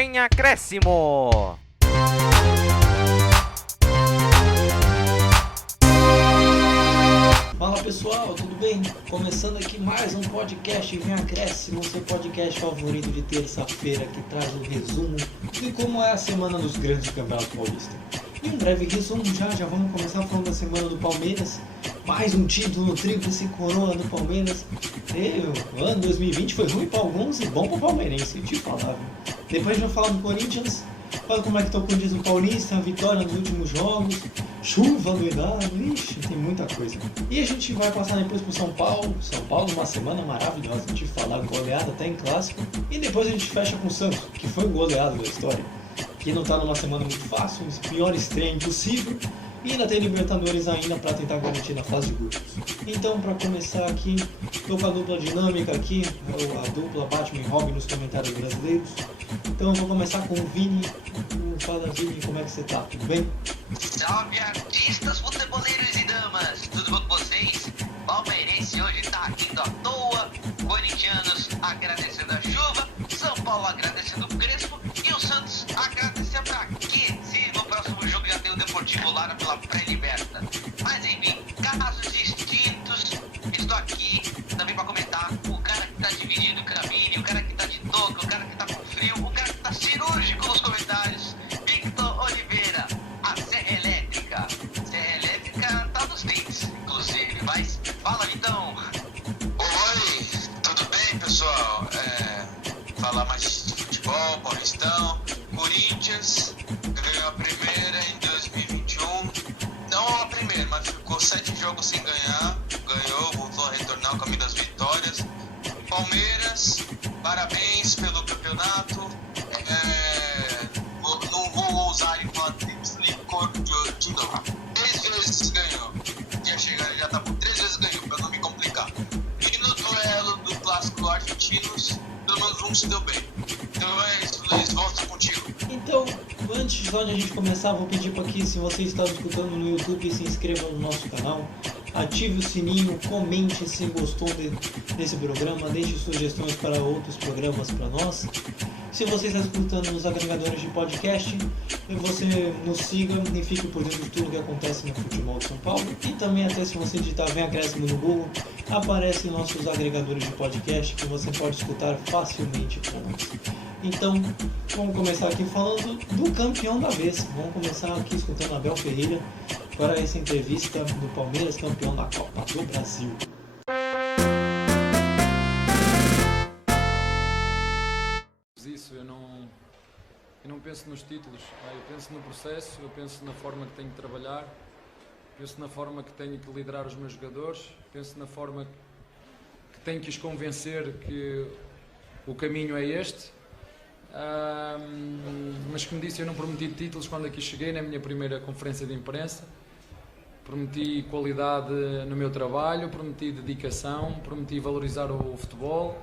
Vem acréscimo! Fala pessoal, tudo bem? Começando aqui mais um podcast Vem Acréscimo, seu podcast favorito de terça-feira que traz um resumo de como é a semana dos grandes campeonatos paulistas. E um breve resumo já vamos começar falando da semana do Palmeiras. Mais um título, tríplice coroa do Palmeiras. O ano 2020 foi ruim para alguns e bom para o palmeirense, te falar. Depois a gente vai falar do Corinthians, fala como é que tá o Corinthians no Paulista, a vitória nos últimos jogos, chuva doidada, ixi, tem muita coisa. E a gente vai passar depois pro São Paulo, uma semana maravilhosa, a gente falar goleada até em clássico. E depois a gente fecha com o Santos, que foi o goleado da história, que não tá numa semana muito fácil, o pior estreia impossível. E ainda tem Libertadores ainda para tentar garantir na fase de grupos. Então, para começar aqui, tô com a dupla dinâmica aqui, a dupla Batman e Robin nos comentários brasileiros. Então, vou começar com o Vini. Fala, Vini, como é que você tá? Tudo bem? Salve artistas, futeboleiros e damas! Tudo bom com vocês? Palmeirense hoje tá rindo à toa, corintianos agradecendo a chuva, São Paulo agradecendo o Crespo e o Santos agradecendo pra quê? Se no próximo jogo já tem o Deportivo Lara pela pré-liberta. Mas enfim, casos distintos, estou aqui também pra comentar o cara que tá dividindo o caminho, o cara que tá de touca, o cara que tá com frio, o cara que tá cirúrgico nos comentários. Victor Oliveira, a Serra Elétrica. Serra Elétrica tá nos dentes, inclusive, mas fala então. Oi, tudo bem pessoal? Falar mais de futebol, Paulistão. Corinthians ganhou a primeira em 2021. Não a primeira, mas ficou 7 jogos sem ganhar. Ganhou, voltou a retornar ao caminho das vitórias. Palmeiras, parabéns pelo campeonato. Não vou usar em falar de novo. 3 vezes ganhou. Já tá com 3 vezes ganhou, pra não me complicar. E no duelo do clássico argentinos, pelo menos um se deu bem. Então é isso, Luiz, volta contigo. Então, antes só de a gente começar, vou pedir para que, se você está escutando no YouTube, se inscreva no nosso canal, ative o sininho, comente se gostou desse programa, deixe sugestões para outros programas para nós. Se você está escutando nos agregadores de podcast, você nos siga e fique por dentro de tudo que acontece no futebol de São Paulo. E também, até se você digitar Vem Acréscimo no Google, aparecem nossos agregadores de podcast que você pode escutar facilmente para nós. Então, vamos começar aqui falando do campeão da vez. Vamos começar aqui escutando Abel Ferreira para essa entrevista do Palmeiras, campeão da Copa do Brasil. Eu não penso nos títulos, eu penso no processo, eu penso na forma que tenho de trabalhar, penso na forma que tenho que liderar os meus jogadores, penso na forma que tenho que os convencer que o caminho é este. Mas como disse, eu não prometi títulos quando aqui cheguei na minha primeira conferência de imprensa. Prometi qualidade no meu trabalho, prometi dedicação, prometi valorizar o futebol,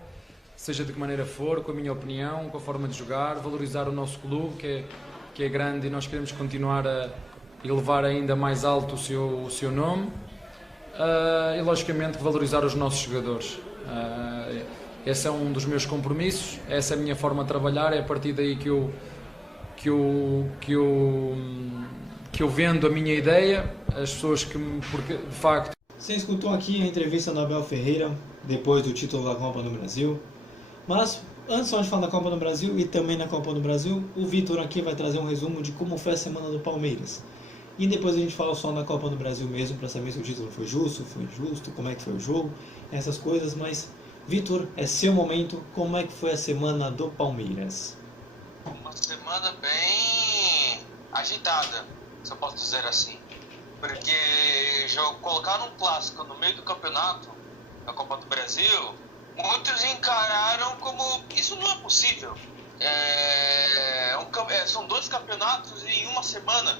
seja de que maneira for, com a minha opinião, com a forma de jogar, valorizar o nosso clube, que é grande e nós queremos continuar a elevar ainda mais alto o seu nome, e logicamente valorizar os nossos jogadores. Esse é um dos meus compromissos, essa é a minha forma de trabalhar, é a partir daí que eu vendo a minha ideia, as pessoas porque de facto... Você escutou aqui a entrevista do Abel Ferreira, depois do título da Copa do Brasil. Mas, antes só de falar da Copa do Brasil e também na Copa do Brasil, o Vitor aqui vai trazer um resumo de como foi a semana do Palmeiras. E depois a gente fala só na Copa do Brasil mesmo, para saber se o título foi justo, foi injusto, como é que foi o jogo, essas coisas. Mas, Vitor, é seu momento, como é que foi a semana do Palmeiras? Uma semana bem agitada, se eu posso dizer assim. Porque colocar um clássico no meio do campeonato, da Copa do Brasil, muitos encararam como isso não é possível. São 2 campeonatos em uma semana.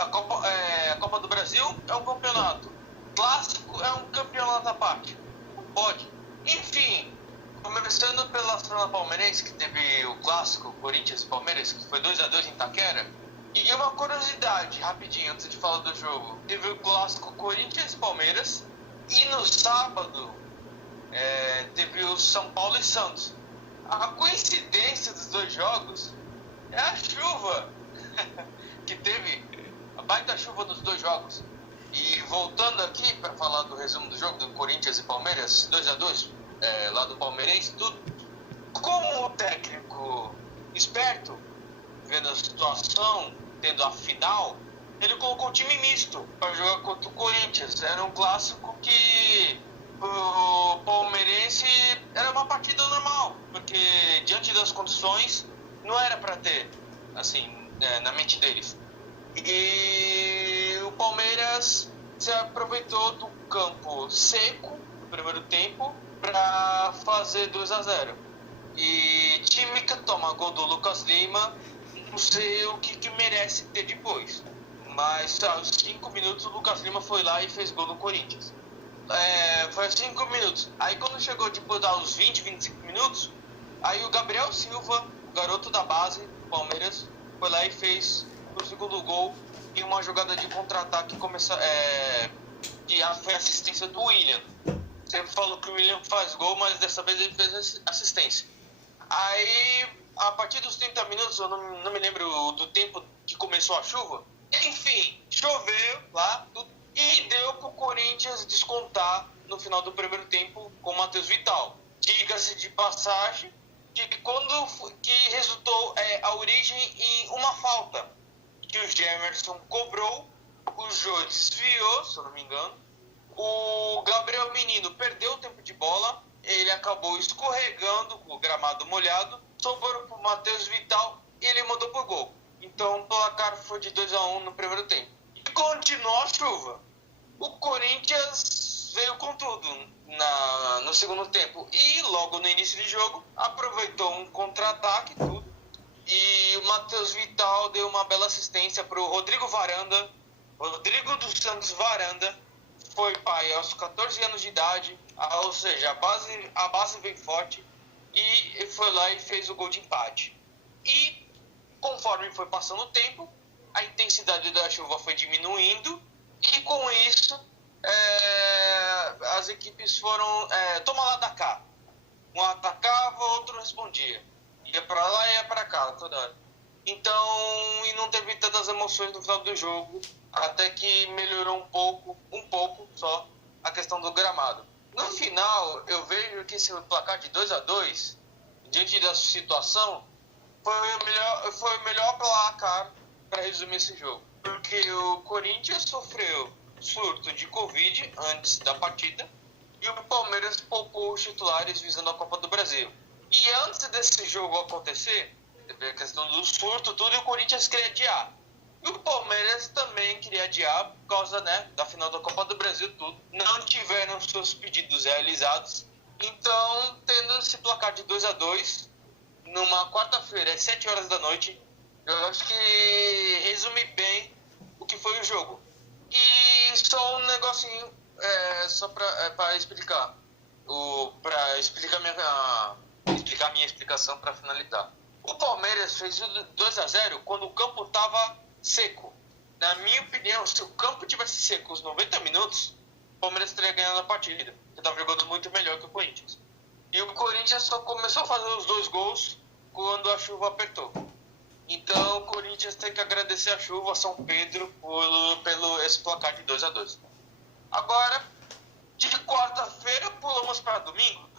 A Copa do Brasil é um campeonato, clássico é um campeonato à parte. Não pode. Enfim, começando pela semana palmeirense, que teve o clássico Corinthians e Palmeiras, que foi 2-2 em Itaquera. E uma curiosidade, rapidinho, antes de falar do jogo. Teve o clássico Corinthians e Palmeiras. E no sábado, teve o São Paulo e Santos. A coincidência dos dois jogos é a chuva que teve, a baita chuva nos dois jogos. E voltando aqui para falar do resumo do jogo do Corinthians e Palmeiras, 2-2, lá do Palmeirense, tudo. Como o técnico esperto, vendo a situação, tendo a final, ele colocou um time misto para jogar contra o Corinthians. Era um clássico que o palmeirense era uma partida normal, porque diante das condições não era para ter, assim, na mente deles. E o Palmeiras se aproveitou do campo seco no primeiro tempo para fazer 2-0. E time que toma gol do Lucas Lima, não sei o que merece ter depois. Mas aos 5 minutos o Lucas Lima foi lá e fez gol no Corinthians. Foi 5 minutos. Aí quando chegou depois aos 20, 25 minutos, aí o Gabriel Silva, o garoto da base do Palmeiras, foi lá e fez o segundo gol em uma jogada de contra-ataque que foi assistência do William. Sempre falou que o William faz gol, mas dessa vez ele fez assistência. Aí, a partir dos 30 minutos, eu não me lembro do tempo que começou a chuva. Enfim, choveu lá e deu pro Corinthians descontar no final do primeiro tempo com o Matheus Vital. Diga-se de passagem que resultou a origem em uma falta que o Gemerson cobrou, o Jô desviou, se eu não me engano, o Gabriel Menino perdeu o tempo de bola, ele acabou escorregando com o gramado molhado, sobrou pro Matheus Vital e ele mandou pro gol. Então o placar foi de 2-1 no primeiro tempo. E continuou a chuva. O Corinthians veio com tudo no segundo tempo e logo no início de jogo aproveitou um contra-ataque tudo. E o Matheus Vital deu uma bela assistência para o Rodrigo dos Santos Varanda, foi pai aos 14 anos de idade, ou seja, a base vem forte, e foi lá e fez o gol de empate. E conforme foi passando o tempo, a intensidade da chuva foi diminuindo, e com isso as equipes foram toma lá da cá. Um atacava, outro respondia. Ia pra lá e ia pra cá, toda hora. Então, e não teve tantas emoções no final do jogo, até que melhorou um pouco só, a questão do gramado. No final, eu vejo que esse placar de 2-2, diante da situação, foi o melhor placar para resumir esse jogo. Porque o Corinthians sofreu surto de Covid antes da partida, e o Palmeiras poupou os titulares visando a Copa do Brasil. E antes desse jogo acontecer, teve a questão do surto, tudo, e o Corinthians queria adiar. E o Palmeiras também queria adiar por causa, da final da Copa do Brasil, tudo. Não tiveram seus pedidos realizados. Então, tendo esse placar de 2-2, numa quarta-feira, às 7 horas da noite, eu acho que resume bem o que foi o jogo. E só um negocinho, só para explicar. Para explicar a minha explicação para finalizar. O Palmeiras fez o 2-0 quando o campo estava seco. Na minha opinião, se o campo tivesse seco os 90 minutos, o Palmeiras teria ganhado a partida. Porque estava jogando muito melhor que o Corinthians. E o Corinthians só começou a fazer os 2 gols quando a chuva apertou. Então o Corinthians tem que agradecer a chuva, São Pedro, pelo esse placar de 2-2. Agora, de quarta-feira, pulamos para domingo.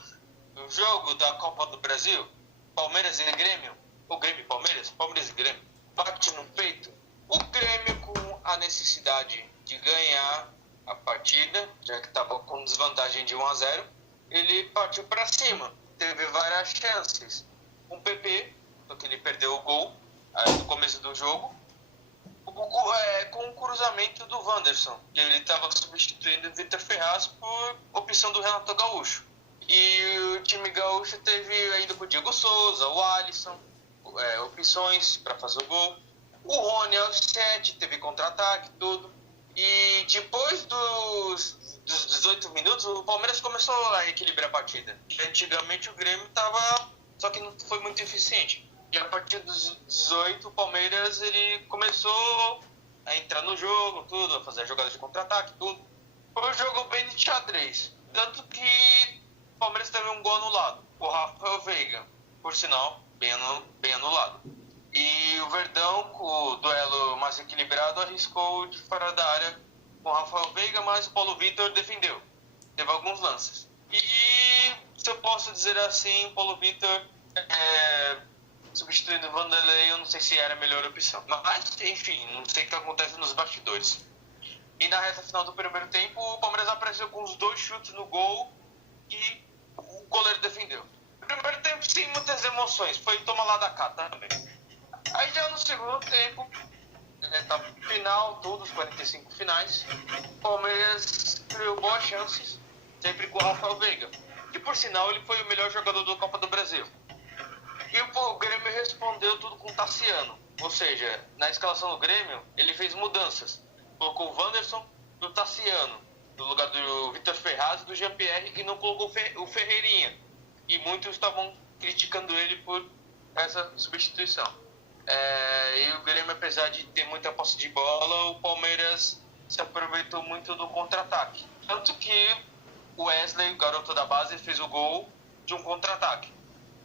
O jogo da Copa do Brasil, Palmeiras e Grêmio, o Grêmio e Palmeiras e Grêmio, bate no peito. O Grêmio, com a necessidade de ganhar a partida, já que estava com desvantagem de 1-0, ele partiu para cima. Teve várias chances. Com o PP, só que ele perdeu o gol no começo do jogo, com o cruzamento do Wanderson, que ele estava substituindo o Vitor Ferraz por opção do Renato Gaúcho. E o time gaúcho teve ainda com o Diego Souza, o Alisson, opções para fazer o gol. O Rony aos 7 teve contra-ataque, tudo. E depois dos 18 minutos, o Palmeiras começou a equilibrar a partida. Antigamente o Grêmio estava, só que não foi muito eficiente. E a partir dos 18, o Palmeiras ele começou a entrar no jogo, tudo, a fazer jogadas de contra-ataque, tudo. Foi um jogo bem de xadrez. Tanto que o Palmeiras teve um gol anulado. O Rafael Veiga por sinal, bem anulado. E o Verdão, com o duelo mais equilibrado, arriscou de fora da área com o Rafael Veiga, mas o Paulo Vitor defendeu. Teve alguns lances. E, se eu posso dizer assim, o Paulo Vitor, substituindo o Vanderlei, eu não sei se era a melhor opção. Mas, enfim, não sei o que acontece nos bastidores. E na reta final do primeiro tempo, o Palmeiras apareceu com os 2 chutes no gol e o goleiro defendeu. No primeiro tempo, sem muitas emoções, foi tomar lá da cá também. Aí já no segundo tempo, etapa final, todos os 45 finais, o Palmeiras criou boas chances, sempre com o Rafael Veiga, que por sinal ele foi o melhor jogador da Copa do Brasil. E o Grêmio respondeu tudo com o Tassiano, ou seja, na escalação do Grêmio ele fez mudanças, colocou o Wanderson e o Tassiano no lugar do Vitor Ferraz e do Jean-Pierre e não colocou o Ferreirinha, e muitos estavam criticando ele por essa substituição. E o Grêmio, apesar de ter muita posse de bola, o Palmeiras se aproveitou muito do contra-ataque. Tanto que o Wesley, o garoto da base, fez o gol de um contra-ataque.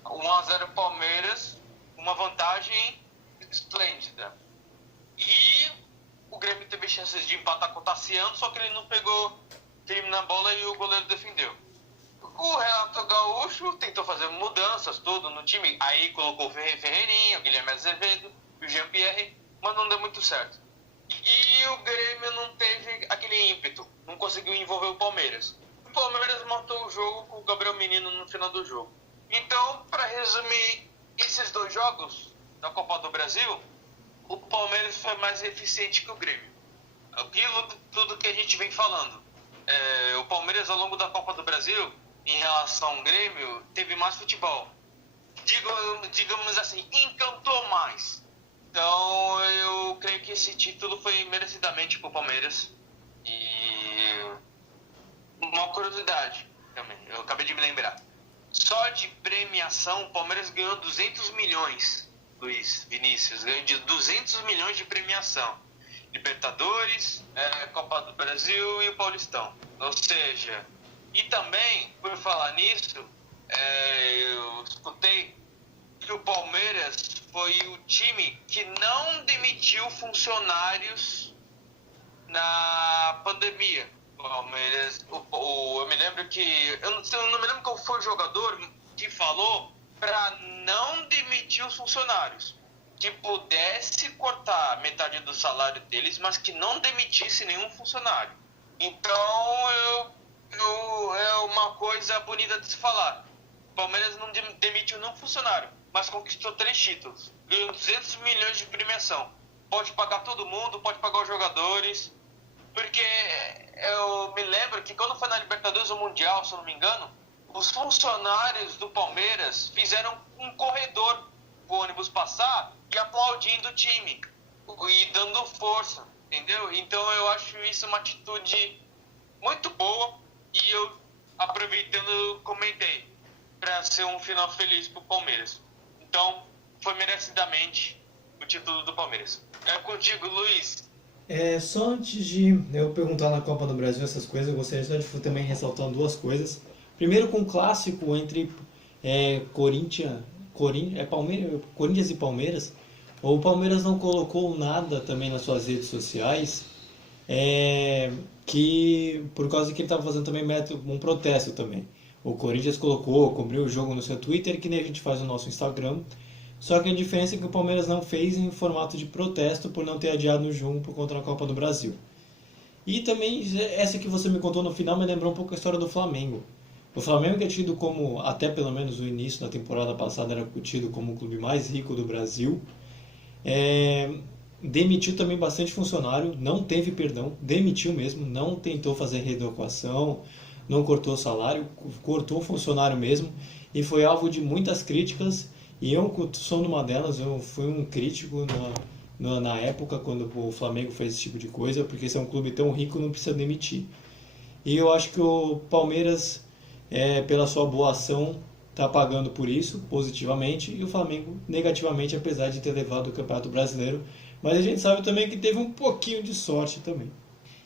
1-0 Palmeiras, uma vantagem esplêndida. E o Grêmio teve chances de empatar com o Tassiano, só que ele não pegou firme na bola e o goleiro defendeu. O Renato Gaúcho tentou fazer mudanças, tudo no time. Aí colocou o Ferreirinha, o Guilherme Azevedo e o Jean-Pierre, mas não deu muito certo. E o Grêmio não teve aquele ímpeto, não conseguiu envolver o Palmeiras. O Palmeiras matou o jogo com o Gabriel Menino no final do jogo. Então, para resumir esses 2 jogos da Copa do Brasil, o Palmeiras foi mais eficiente que o Grêmio. Aquilo tudo que a gente vem falando. O Palmeiras, ao longo da Copa do Brasil, em relação ao Grêmio, teve mais futebol. Digamos assim, encantou mais. Então, eu creio que esse título foi merecidamente para o Palmeiras. E uma curiosidade também, eu acabei de me lembrar. Só de premiação, o Palmeiras ganhou 200 milhões, Luiz Vinícius. Ganhou de 200 milhões de premiação. Libertadores, Copa do Brasil e o Paulistão. Ou seja... E também, por falar nisso, eu escutei que o Palmeiras foi o time que não demitiu funcionários na pandemia. Palmeiras, eu me lembro que... Eu não me lembro qual foi o jogador que falou para não demitir os funcionários. Que pudesse cortar metade do salário deles, mas que não demitisse nenhum funcionário. Então, é uma coisa bonita de se falar. O Palmeiras não demitiu nenhum funcionário, mas conquistou 3 títulos. Ganhou 200 milhões de premiação. Pode pagar todo mundo, pode pagar os jogadores. Porque eu me lembro que quando foi na Libertadores ou Mundial, se eu não me engano, os funcionários do Palmeiras fizeram um corredor o ônibus passar e aplaudindo o time. E dando força, entendeu? Então eu acho isso uma atitude muito boa. E eu, aproveitando, comentei para ser um final feliz para o Palmeiras. Então, foi merecidamente o título do Palmeiras. É contigo, Luiz. Só antes de eu perguntar na Copa do Brasil essas coisas, eu gostaria só de também ressaltar 2 coisas. Primeiro, com o clássico entre Corinthians e Palmeiras. O Palmeiras não colocou nada também nas suas redes sociais, que por causa que ele estava fazendo também um protesto também. O Corinthians cobriu o jogo no seu Twitter, que nem a gente faz no nosso Instagram. Só que a diferença é que o Palmeiras não fez em formato de protesto por não ter adiado o jogo por conta da Copa do Brasil. E também, essa que você me contou no final me lembrou um pouco a história do Flamengo. O Flamengo, que é tido como, até pelo menos no início da temporada passada, era tido como o clube mais rico do Brasil, demitiu também bastante funcionário, não teve perdão, demitiu mesmo, não tentou fazer readequação, não cortou salário, cortou funcionário mesmo, e foi alvo de muitas críticas, e eu sou uma delas. Eu fui um crítico na época quando o Flamengo fez esse tipo de coisa, porque se é um clube tão rico não precisa demitir. E eu acho que o Palmeiras, pela sua boa ação, está pagando por isso, positivamente, e o Flamengo negativamente, apesar de ter levado o Campeonato Brasileiro. Mas a gente sabe também que teve um pouquinho de sorte também.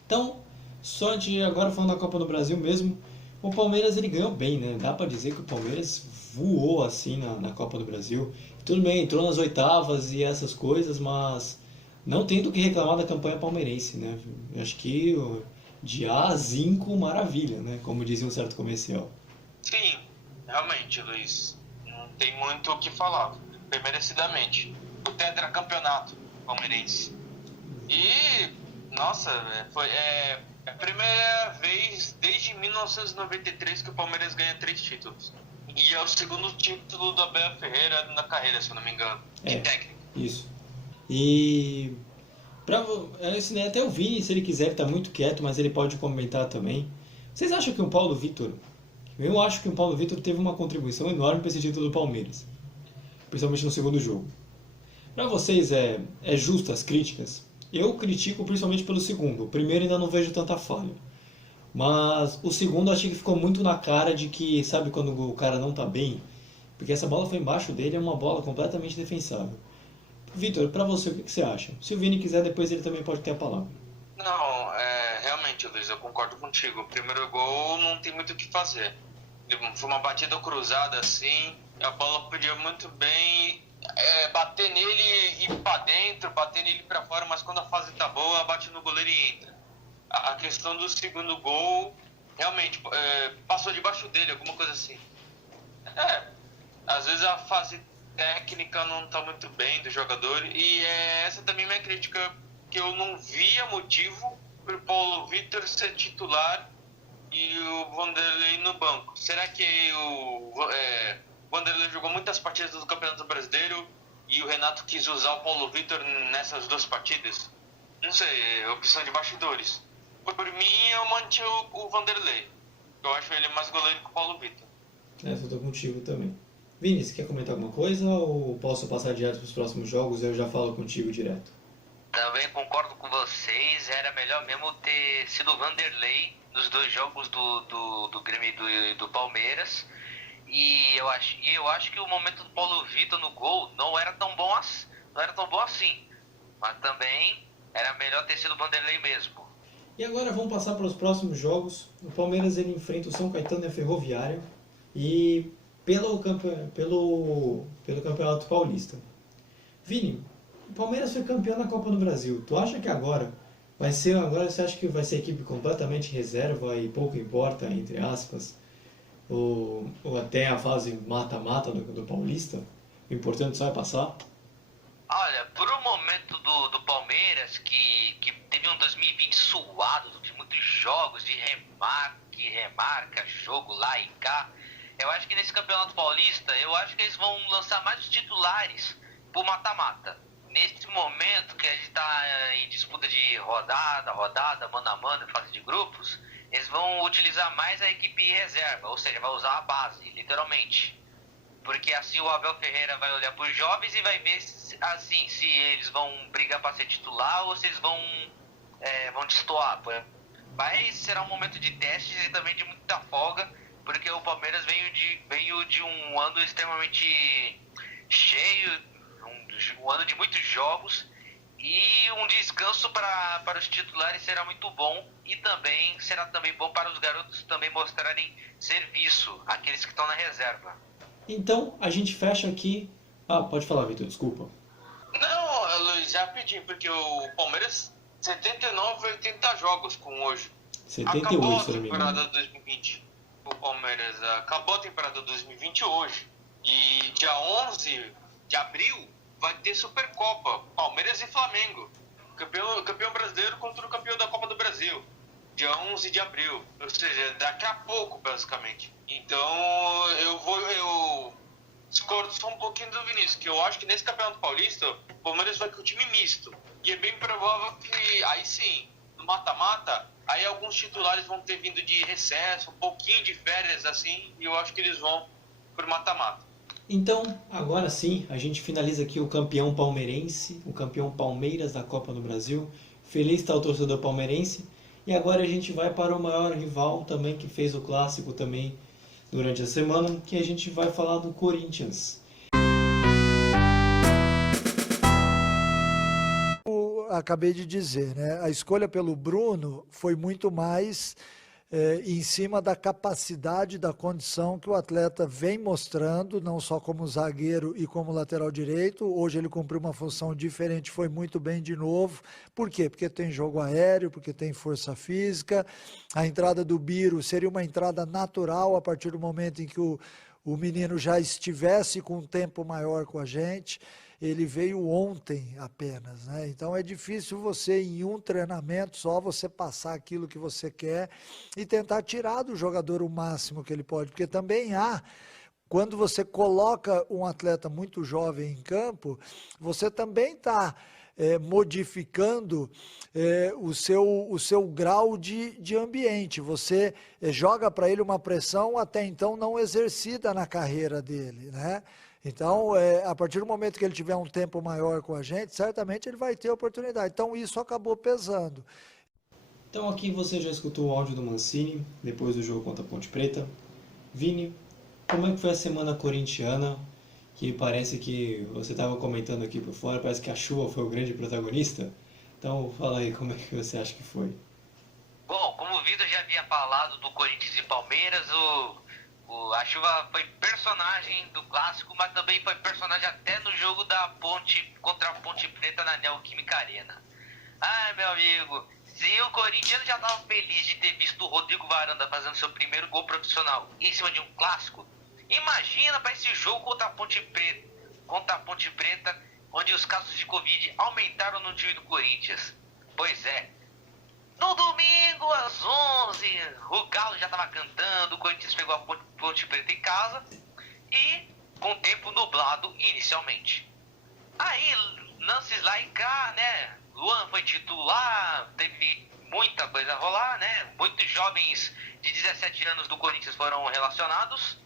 Então, só de agora falando da Copa do Brasil mesmo, O Palmeiras ele ganhou bem, né? Dá pra dizer que o Palmeiras voou assim na Copa do Brasil. Tudo bem, entrou nas oitavas e essas coisas, mas não tem do que reclamar da campanha palmeirense, né? Eu acho que de A a Zinco, maravilha, né? Como dizia um certo comercial. Sim, realmente, Luiz. Não tem muito o que falar. Foi merecidamente. O tetracampeonato palmeirense. E, nossa, foi a primeira vez desde 1993 que o Palmeiras ganha 3 títulos. E é o segundo título do Abel Ferreira na carreira, se eu não me engano. De técnico. Isso. E assim, né, até o Vini, se ele quiser, ele tá muito quieto, mas ele pode comentar também. Vocês acham que o Paulo Vitor... Eu acho que o Paulo Vitor teve uma contribuição enorme para esse título do Palmeiras. Principalmente no segundo jogo. Para vocês é justo as críticas? Eu critico principalmente pelo segundo. O primeiro ainda não vejo tanta falha. Mas o segundo eu achei que ficou muito na cara de que, sabe quando o cara não tá bem? Porque essa bola foi embaixo dele, é uma bola completamente defensável. Vitor, pra você, o que você acha? Se o Vini quiser, depois ele também pode ter a palavra. Não, realmente, Luiz, eu concordo contigo. O primeiro gol não tem muito o que fazer. Foi uma batida cruzada assim, a bola podia muito bem bater nele e ir pra dentro, bater nele pra fora, mas quando a fase tá boa, bate no goleiro e entra. A questão do segundo gol, realmente, passou debaixo dele, alguma coisa assim. Às vezes a fase técnica não tá muito bem do jogador, e essa também é minha crítica, que eu não via motivo pro Paulo Vitor ser titular e o Vanderlei no banco. Será que o Vanderlei jogou muitas partidas do Campeonato Brasileiro e o Renato quis usar o Paulo Vitor nessas 2 partidas? Não sei, opção de bastidores. Por mim, eu mantive o Vanderlei. Eu acho ele mais goleiro que o Paulo Vitor. Eu tô contigo também. Vini, você quer comentar alguma coisa ou posso passar direto para os próximos jogos e eu já falo contigo direto? Também concordo com vocês, era melhor mesmo ter sido o Vanderlei nos 2 jogos do Grêmio e do Palmeiras. E eu acho que o momento do Paulo Vitor no gol não era tão bom assim. Mas também era melhor ter sido o Vanderlei mesmo. E agora vamos passar para os próximos jogos. O Palmeiras ele enfrenta o São Caetano e a Ferroviária e pelo Campeonato Paulista. Vini, o Palmeiras foi campeão na Copa do Brasil. Tu acha que agora você acha que vai ser equipe completamente reserva e pouco importa, entre aspas, ou até a fase mata-mata do Paulista? O importante só é passar? Olha, por um momento do Palmeiras, que teve um 2020 suado, de muitos jogos, de remarca, jogo lá e cá, eu acho que nesse Campeonato Paulista, eu acho que eles vão lançar mais os titulares pro mata-mata. Nesse momento que a gente está em disputa de rodada, mano a mano, fase de grupos, eles vão utilizar mais a equipe reserva, ou seja, vai usar a base, literalmente. Porque assim o Abel Ferreira vai olhar para os jovens e vai ver assim, se eles vão brigar para ser titular ou se eles vão destoar. Mas será um momento de testes e também de muita folga, porque o Palmeiras veio de um ano extremamente cheio, um ano de muitos jogos, e um descanso para os titulares será muito bom, e também será também bom para os garotos também mostrarem serviço, aqueles que estão na reserva. Então, a gente fecha aqui... pode falar, Vitor, desculpa. Não, Luiz, já pedi, porque o Palmeiras 79, 80 jogos com hoje. 78, acabou a se não me engano. temporada 2020. O Palmeiras acabou a temporada 2020 hoje. E dia 11 de abril vai ter Supercopa, Palmeiras e Flamengo. Campeão brasileiro contra o campeão da Copa do Brasil. Dia 11 de abril. Ou seja, daqui a pouco, basicamente. Então, eu discordo só um pouquinho do Vinícius, que eu acho que nesse Campeonato Paulista, o Palmeiras vai com o time misto. E é bem provável que, aí sim, no mata-mata, aí alguns titulares vão ter vindo de recesso, um pouquinho de férias, assim, e eu acho que eles vão por mata-mata. Então, agora sim, a gente finaliza aqui o campeão palmeirense, o campeão Palmeiras da Copa do Brasil. Feliz está o torcedor palmeirense. E agora a gente vai para o maior rival também, que fez o clássico também durante a semana, que a gente vai falar do Corinthians. Acabei de dizer, né? A escolha pelo Bruno foi muito mais em cima da capacidade, da condição que o atleta vem mostrando, não só como zagueiro e como lateral direito. Hoje ele cumpriu uma função diferente, foi muito bem de novo. Por quê? Porque tem jogo aéreo, porque tem força física. A entrada do Biro seria uma entrada natural a partir do momento em que o menino já estivesse com um tempo maior com a gente. Ele veio ontem apenas, né? Então é difícil você, em um treinamento só, você passar aquilo que você quer e tentar tirar do jogador o máximo que ele pode, porque também quando você coloca um atleta muito jovem em campo, você também está modificando o seu grau de ambiente. Você joga para ele uma pressão até então não exercida na carreira dele, né? Então, a partir do momento que ele tiver um tempo maior com a gente, certamente ele vai ter oportunidade. Então, isso acabou pesando. Então aqui você já escutou o áudio do Mancini, depois do jogo contra a Ponte Preta. Vini, como é que foi a semana corintiana? Que parece que você estava comentando aqui por fora, parece que a chuva foi o grande protagonista. Então fala aí, como é que você acha que foi? Bom, como o Vitor já havia falado do Corinthians e Palmeiras, a chuva foi personagem do clássico, mas também foi personagem até no jogo da Ponte contra a Ponte Preta na Neoquímica Arena. Ai, meu amigo, se o Corinthians já estava feliz de ter visto o Rodrigo Varanda fazendo seu primeiro gol profissional em cima de um clássico, imagina para esse jogo contra a Ponte Preta, onde os casos de Covid aumentaram no time do Corinthians. Pois é. No domingo, às 11, o Galo já estava cantando, o Corinthians pegou a Ponte Preta em casa e com tempo nublado inicialmente. Aí, lances lá e cá, né? Luan foi titular, teve muita coisa a rolar, né? Muitos jovens de 17 anos do Corinthians foram relacionados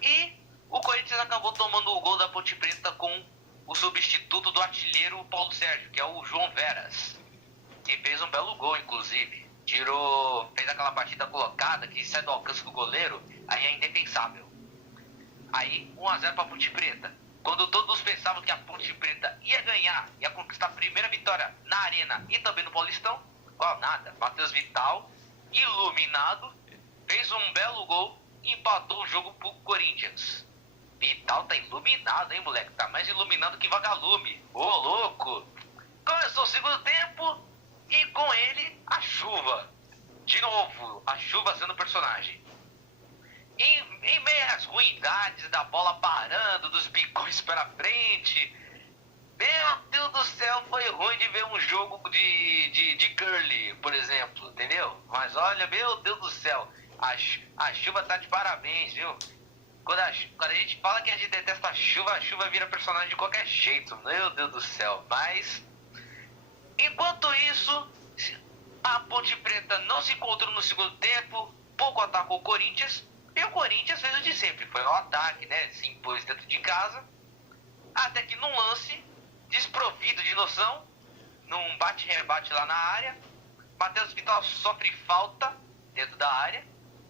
e o Corinthians acabou tomando o gol da Ponte Preta com o substituto do artilheiro Paulo Sérgio, que é o João Veras, que fez um belo gol, inclusive. Fez aquela batida colocada que sai do alcance do goleiro, aí é indefensável. Aí, 1-0 para a Ponte Preta. Quando todos pensavam que a Ponte Preta ia ganhar, ia conquistar a primeira vitória na Arena e também no Paulistão, qual nada, Matheus Vital, iluminado, fez um belo gol e empatou o jogo pro Corinthians. Vital tá iluminado, hein, moleque? Tá mais iluminado que vagalume. Ô, louco! Começou o segundo tempo e com ele a chuva. De novo, a chuva sendo personagem. Em meio às ruindades da bola parando, dos bicões para frente. Meu Deus do céu, foi ruim de ver um jogo de curly, por exemplo, entendeu? Mas olha, meu Deus do céu, a chuva tá de parabéns, viu? Quando a gente fala que a gente detesta a chuva vira personagem de qualquer jeito, meu Deus do céu. Mas, enquanto isso, a Ponte Preta não se encontrou no segundo tempo, pouco atacou o Corinthians, e o Corinthians fez o de sempre, foi ao ataque, né, se impôs dentro de casa, até que num lance, desprovido de noção, num bate-rebate lá na área, Matheus Vital sofre falta dentro da área,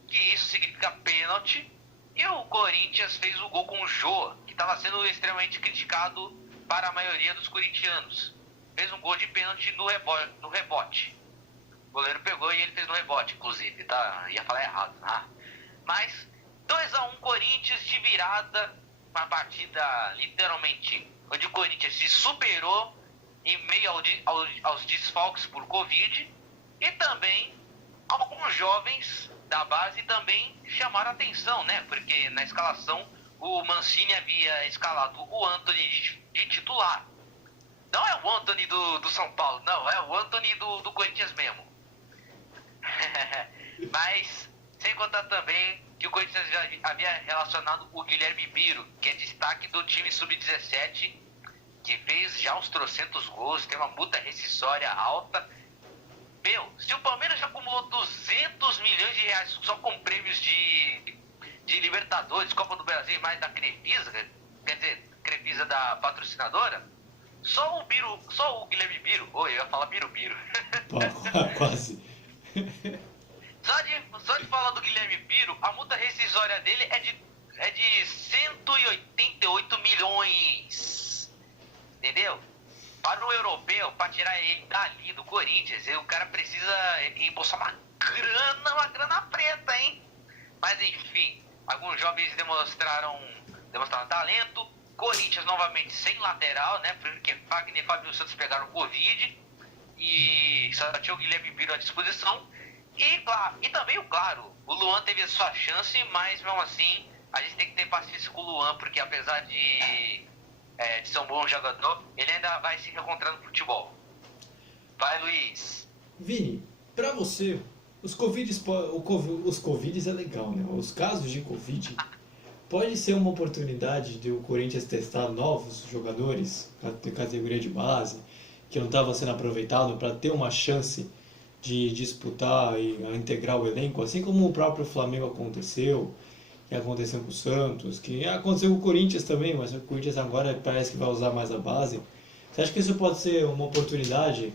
que isso significa pênalti, e o Corinthians fez o gol com o Jô, que estava sendo extremamente criticado para a maioria dos corintianos. Fez um gol de pênalti no rebote. O goleiro pegou e ele fez no rebote, inclusive, tá? Ia falar errado, tá? Mas 2-1 Corinthians de virada, uma partida literalmente onde o Corinthians se superou em meio aos desfalques por Covid, e também alguns jovens da base também chamaram a atenção, né? Porque na escalação o Mancini havia escalado o Antony de titular. Não é o Antony do São Paulo, não, é o Antony do Corinthians mesmo. Mas, sem contar também que o Corinthians já havia relacionado o Guilherme Biro, que é destaque do time sub-17, que fez já uns trocentos gols, tem uma multa rescisória alta. Meu, se o Palmeiras já acumulou 200 milhões de reais só com prêmios de Libertadores, Copa do Brasil e mais da Crefisa, quer dizer, Crefisa da patrocinadora, só o Guilherme Biro, eu ia falar Biro. Quase. Só de falar do Guilherme Biro, a multa rescisória dele é de 188 milhões. Entendeu? Para o europeu, para tirar ele dali do Corinthians, o cara precisa embolsar uma uma grana preta, hein? Mas enfim, alguns jovens demonstraram talento. Corinthians novamente sem lateral, né? Porque Fagner e Fábio Santos pegaram Covid e só tinha o Guilherme Biro à disposição. E também, o Luan teve a sua chance, mas mesmo assim a gente tem que ter paciência com o Luan, porque apesar de ser um bom jogador, ele ainda vai se encontrar no futebol. Vai, Luiz. Vini, pra você, os Covids é legal, né? Os casos de Covid pode ser uma oportunidade de o Corinthians testar novos jogadores de categoria de base, que não estavam sendo aproveitados para ter uma chance de disputar e integrar o elenco, assim como o próprio Flamengo aconteceu, que aconteceu com o Santos, que aconteceu com o Corinthians também, mas o Corinthians agora parece que vai usar mais a base. Você acha que isso pode ser uma oportunidade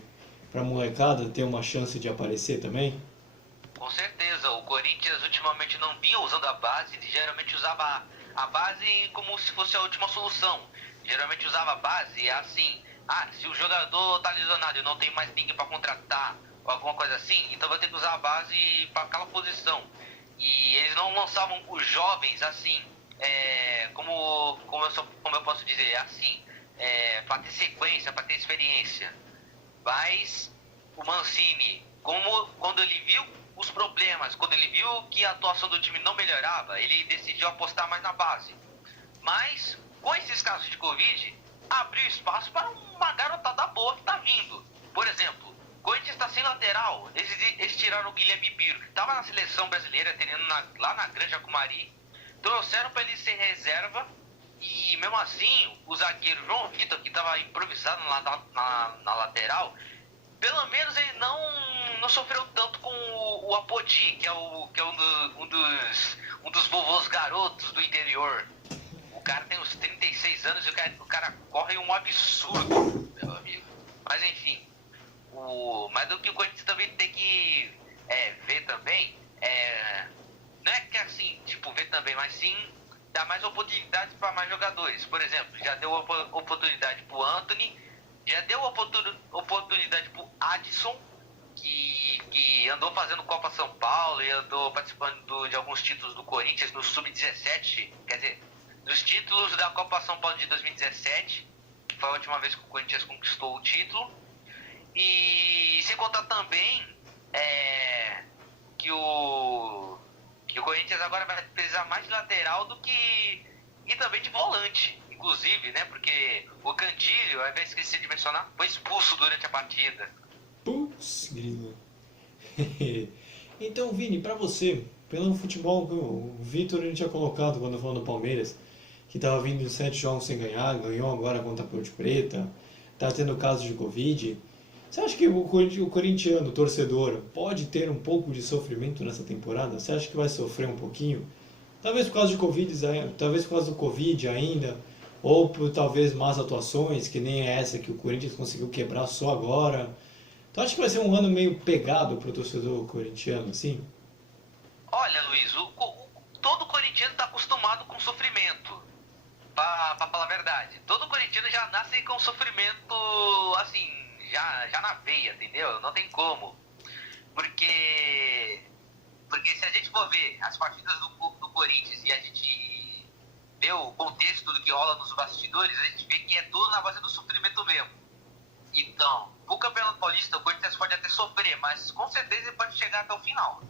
para a molecada ter uma chance de aparecer também? Com certeza, o Corinthians ultimamente não vinha usando a base, ele geralmente usava a base como se fosse a última solução. Geralmente usava a base assim, se o jogador tá lesionado e não tem mais ninguém para contratar, ou alguma coisa assim, então vai ter que usar a base para aquela posição. E eles não lançavam os jovens assim, como eu posso dizer, assim, para ter sequência, para ter experiência. Mas o Mancini, quando ele viu os problemas, quando ele viu que a atuação do time não melhorava, ele decidiu apostar mais na base. Mas, com esses casos de Covid, abriu espaço para uma garotada boa que está vindo. Por exemplo, o Corinthians está sem lateral, eles tiraram o Guilherme Biro, que estava na seleção brasileira, treinando lá na Granja Comari, trouxeram para ele ser reserva, e mesmo assim, o zagueiro João Vitor, que estava improvisado na lateral, pelo menos ele não sofreu tanto com o Apodi, que é um dos vovôs garotos do interior. O cara tem uns 36 anos e o cara corre um absurdo, meu amigo. Mas enfim, mas o que o Corinthians também tem que ver também, não é que assim, tipo, ver também, mas sim dar mais oportunidades para mais jogadores. Por exemplo, já deu oportunidade pro Antony, já deu oportunidade pro Adson, que andou fazendo Copa São Paulo e andou participando de alguns títulos do Corinthians no Sub-17, quer dizer, dos títulos da Copa São Paulo de 2017, que foi a última vez que o Corinthians conquistou o título. E sem contar também que o Corinthians agora vai precisar mais de lateral e também de volante, inclusive, né? Porque o Cantilho, ao invés de esquecer de mencionar, foi expulso durante a partida. Putz, grilo. Então, Vini, pra você, pelo futebol, o Vitor ele tinha colocado quando falou no Palmeiras, que estava vindo 7 jogos sem ganhar, ganhou agora contra a Ponte Preta, tá tendo casos de Covid. Você acha que o corintiano, o torcedor, pode ter um pouco de sofrimento nessa temporada? Você acha que vai sofrer um pouquinho? Talvez por causa de Covid, talvez por causa do Covid ainda, ou por talvez más atuações, que nem essa que o Corinthians conseguiu quebrar só agora. Então acho que vai ser um ano meio pegado para o torcedor corintiano, assim? Olha, Luiz, todo corintiano está acostumado com sofrimento, pra falar a verdade. Todo corintiano já nasce com sofrimento, assim, já na veia, entendeu? Não tem como. Porque se a gente for ver as partidas do Corinthians e a gente vê o contexto do que rola nos bastidores, a gente vê que é tudo na base do sofrimento mesmo. Então, o Campeonato Paulista, o Corinthians pode até sofrer, mas com certeza ele pode chegar até o final.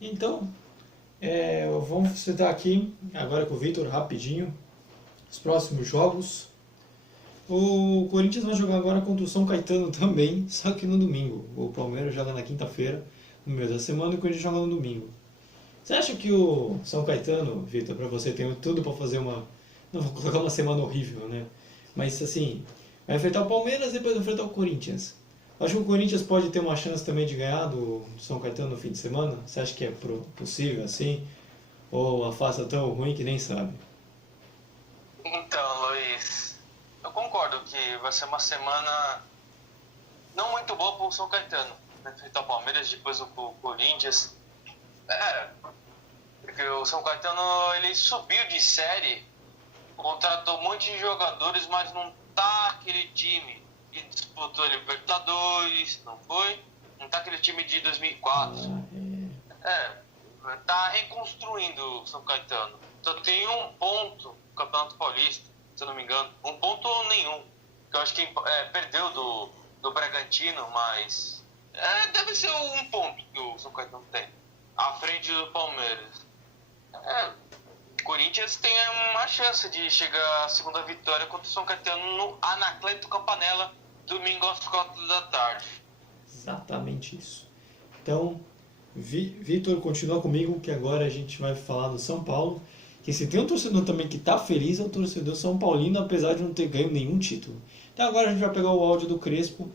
Então, vamos citar aqui, agora com o Vitor, rapidinho, os próximos jogos. O Corinthians vai jogar agora contra o São Caetano também, só que no domingo. O Palmeiras joga na quinta-feira, no meio da semana, e o Corinthians joga no domingo. Você acha que o São Caetano, Vitor, para você tem tudo para fazer uma... Não vou colocar uma semana horrível, né? Mas assim, vai enfrentar o Palmeiras e depois vai enfrentar o Corinthians. Acho que o Corinthians pode ter uma chance também de ganhar do São Caetano no fim de semana. Você acha que é possível assim? Ou a fase é tão ruim que nem sabe? Então, Luiz, eu concordo que vai ser uma semana não muito boa para o São Caetano. Vai enfrentar o Palmeiras, depois o Corinthians. Porque o São Caetano ele subiu de série, contratou um monte de jogadores, mas não tá aquele time que disputou a Libertadores, não foi? Não tá aquele time de 2004. Tá reconstruindo o São Caetano. Só tem um ponto no Campeonato Paulista, se eu não me engano. Um ponto ou nenhum. Que eu acho que perdeu do Bragantino, mas deve ser um ponto que o São Caetano tem. À frente do Palmeiras. O Corinthians tem uma chance de chegar à segunda vitória contra o São Caetano no Anacleto Campanella, domingo às 4 da tarde. Exatamente isso. Então, Vitor, continua comigo, que agora a gente vai falar do São Paulo. Que se tem um torcedor também que está feliz, é o torcedor São Paulino, apesar de não ter ganho nenhum título. Então agora a gente vai pegar o áudio do Crespo.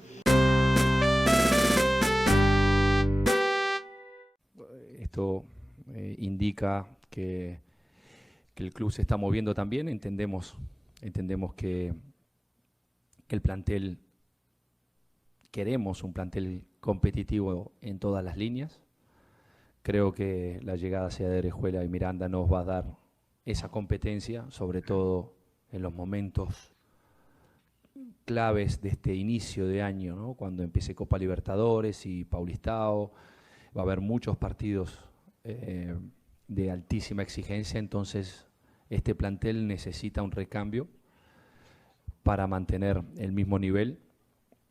Esto indica que el club se está moviendo también. Entendemos que el plantel, queremos un plantel competitivo en todas las líneas. Creo que la llegada sea de Orejuela y Miranda nos va a dar esa competencia, sobre todo en los momentos claves de este inicio de año, ¿no? Cuando empiece Copa Libertadores y Paulistao, va a haber muchos partidos de altísima exigencia, entonces este plantel necesita un recambio para mantener el mismo nivel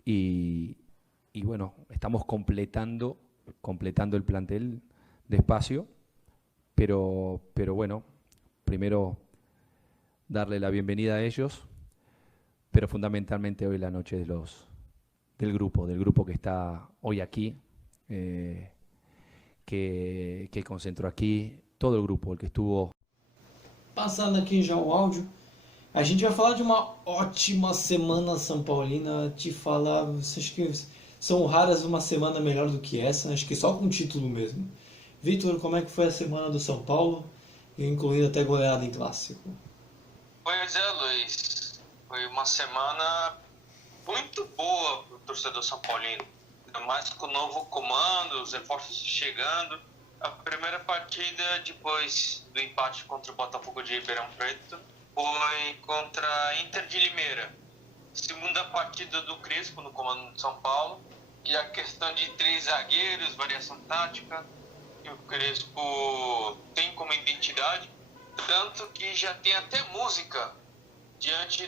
y bueno, estamos completando el plantel despacio, pero bueno, primero darle la bienvenida a ellos, pero fundamentalmente hoy la noche del grupo que está hoy aquí, que concentrou aqui, todo o grupo, o que estuvo. Passando aqui já o áudio, a gente vai falar de uma ótima semana São Paulina. Te falar, acho que são raras uma semana melhor do que essa, acho que só com título mesmo. Vitor, como é que foi a semana do São Paulo, incluindo até goleada em clássico? Pois é, Luiz. Foi uma semana muito boa para o torcedor São Paulino. Ainda mais com o novo comando, os reforços chegando. A primeira partida, depois do empate contra o Botafogo de Ribeirão Preto, foi contra a Inter de Limeira. Segunda partida do Crespo no comando de São Paulo. E a questão de 3 zagueiros, variação tática, que o Crespo tem como identidade. Tanto que já tem até música diante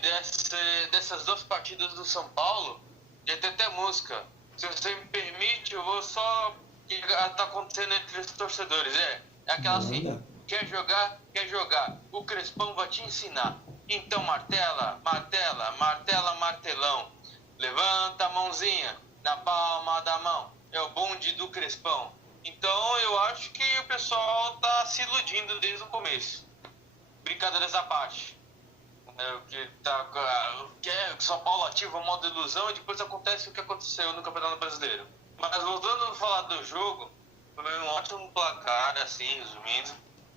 dessas 2 partidas do São Paulo. Já tem até música. Se você me permite, eu vou só... O que está acontecendo entre os torcedores? É aquela assim, quer jogar, o Crespão vai te ensinar. Então martela, martela, martela, martelão. Levanta a mãozinha na palma da mão, é o bonde do Crespão. Então eu acho que o pessoal está se iludindo desde o começo. Brincadeiras à parte. Que São Paulo ativa o modo ilusão e depois acontece o que aconteceu no Campeonato Brasileiro. Mas voltando a falar do jogo, foi um ótimo placar, assim, resumindo.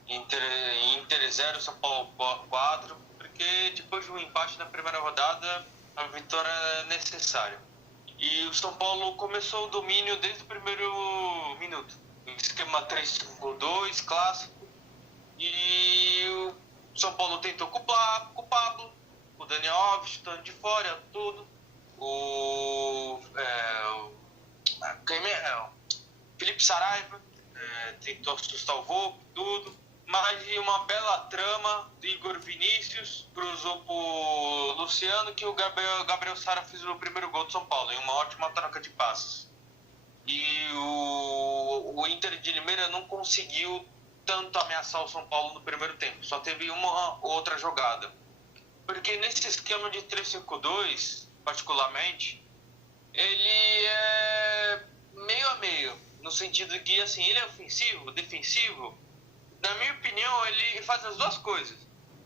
Inter 0, São Paulo 4, porque depois de um empate na primeira rodada, a vitória é necessária. E o São Paulo começou o domínio desde o primeiro minuto. Esquema 3-5-2, clássico. E o São Paulo tentou com o Pablo, o Daniel Alves chutando de fora, tudo. O Felipe Saraiva tentou assustar o Volpe, tudo. Mas de uma bela trama do Igor Vinícius, cruzou pro Luciano, que o Gabriel Sara fez o primeiro gol do São Paulo, em uma ótima troca de passes. E o Inter de Limeira não conseguiu tanto ameaçar o São Paulo no primeiro tempo, só teve uma outra jogada. Porque nesse esquema de 3-5-2, particularmente, ele é meio a meio, no sentido que assim, ele é ofensivo, defensivo. Na minha opinião, ele faz as 2 coisas.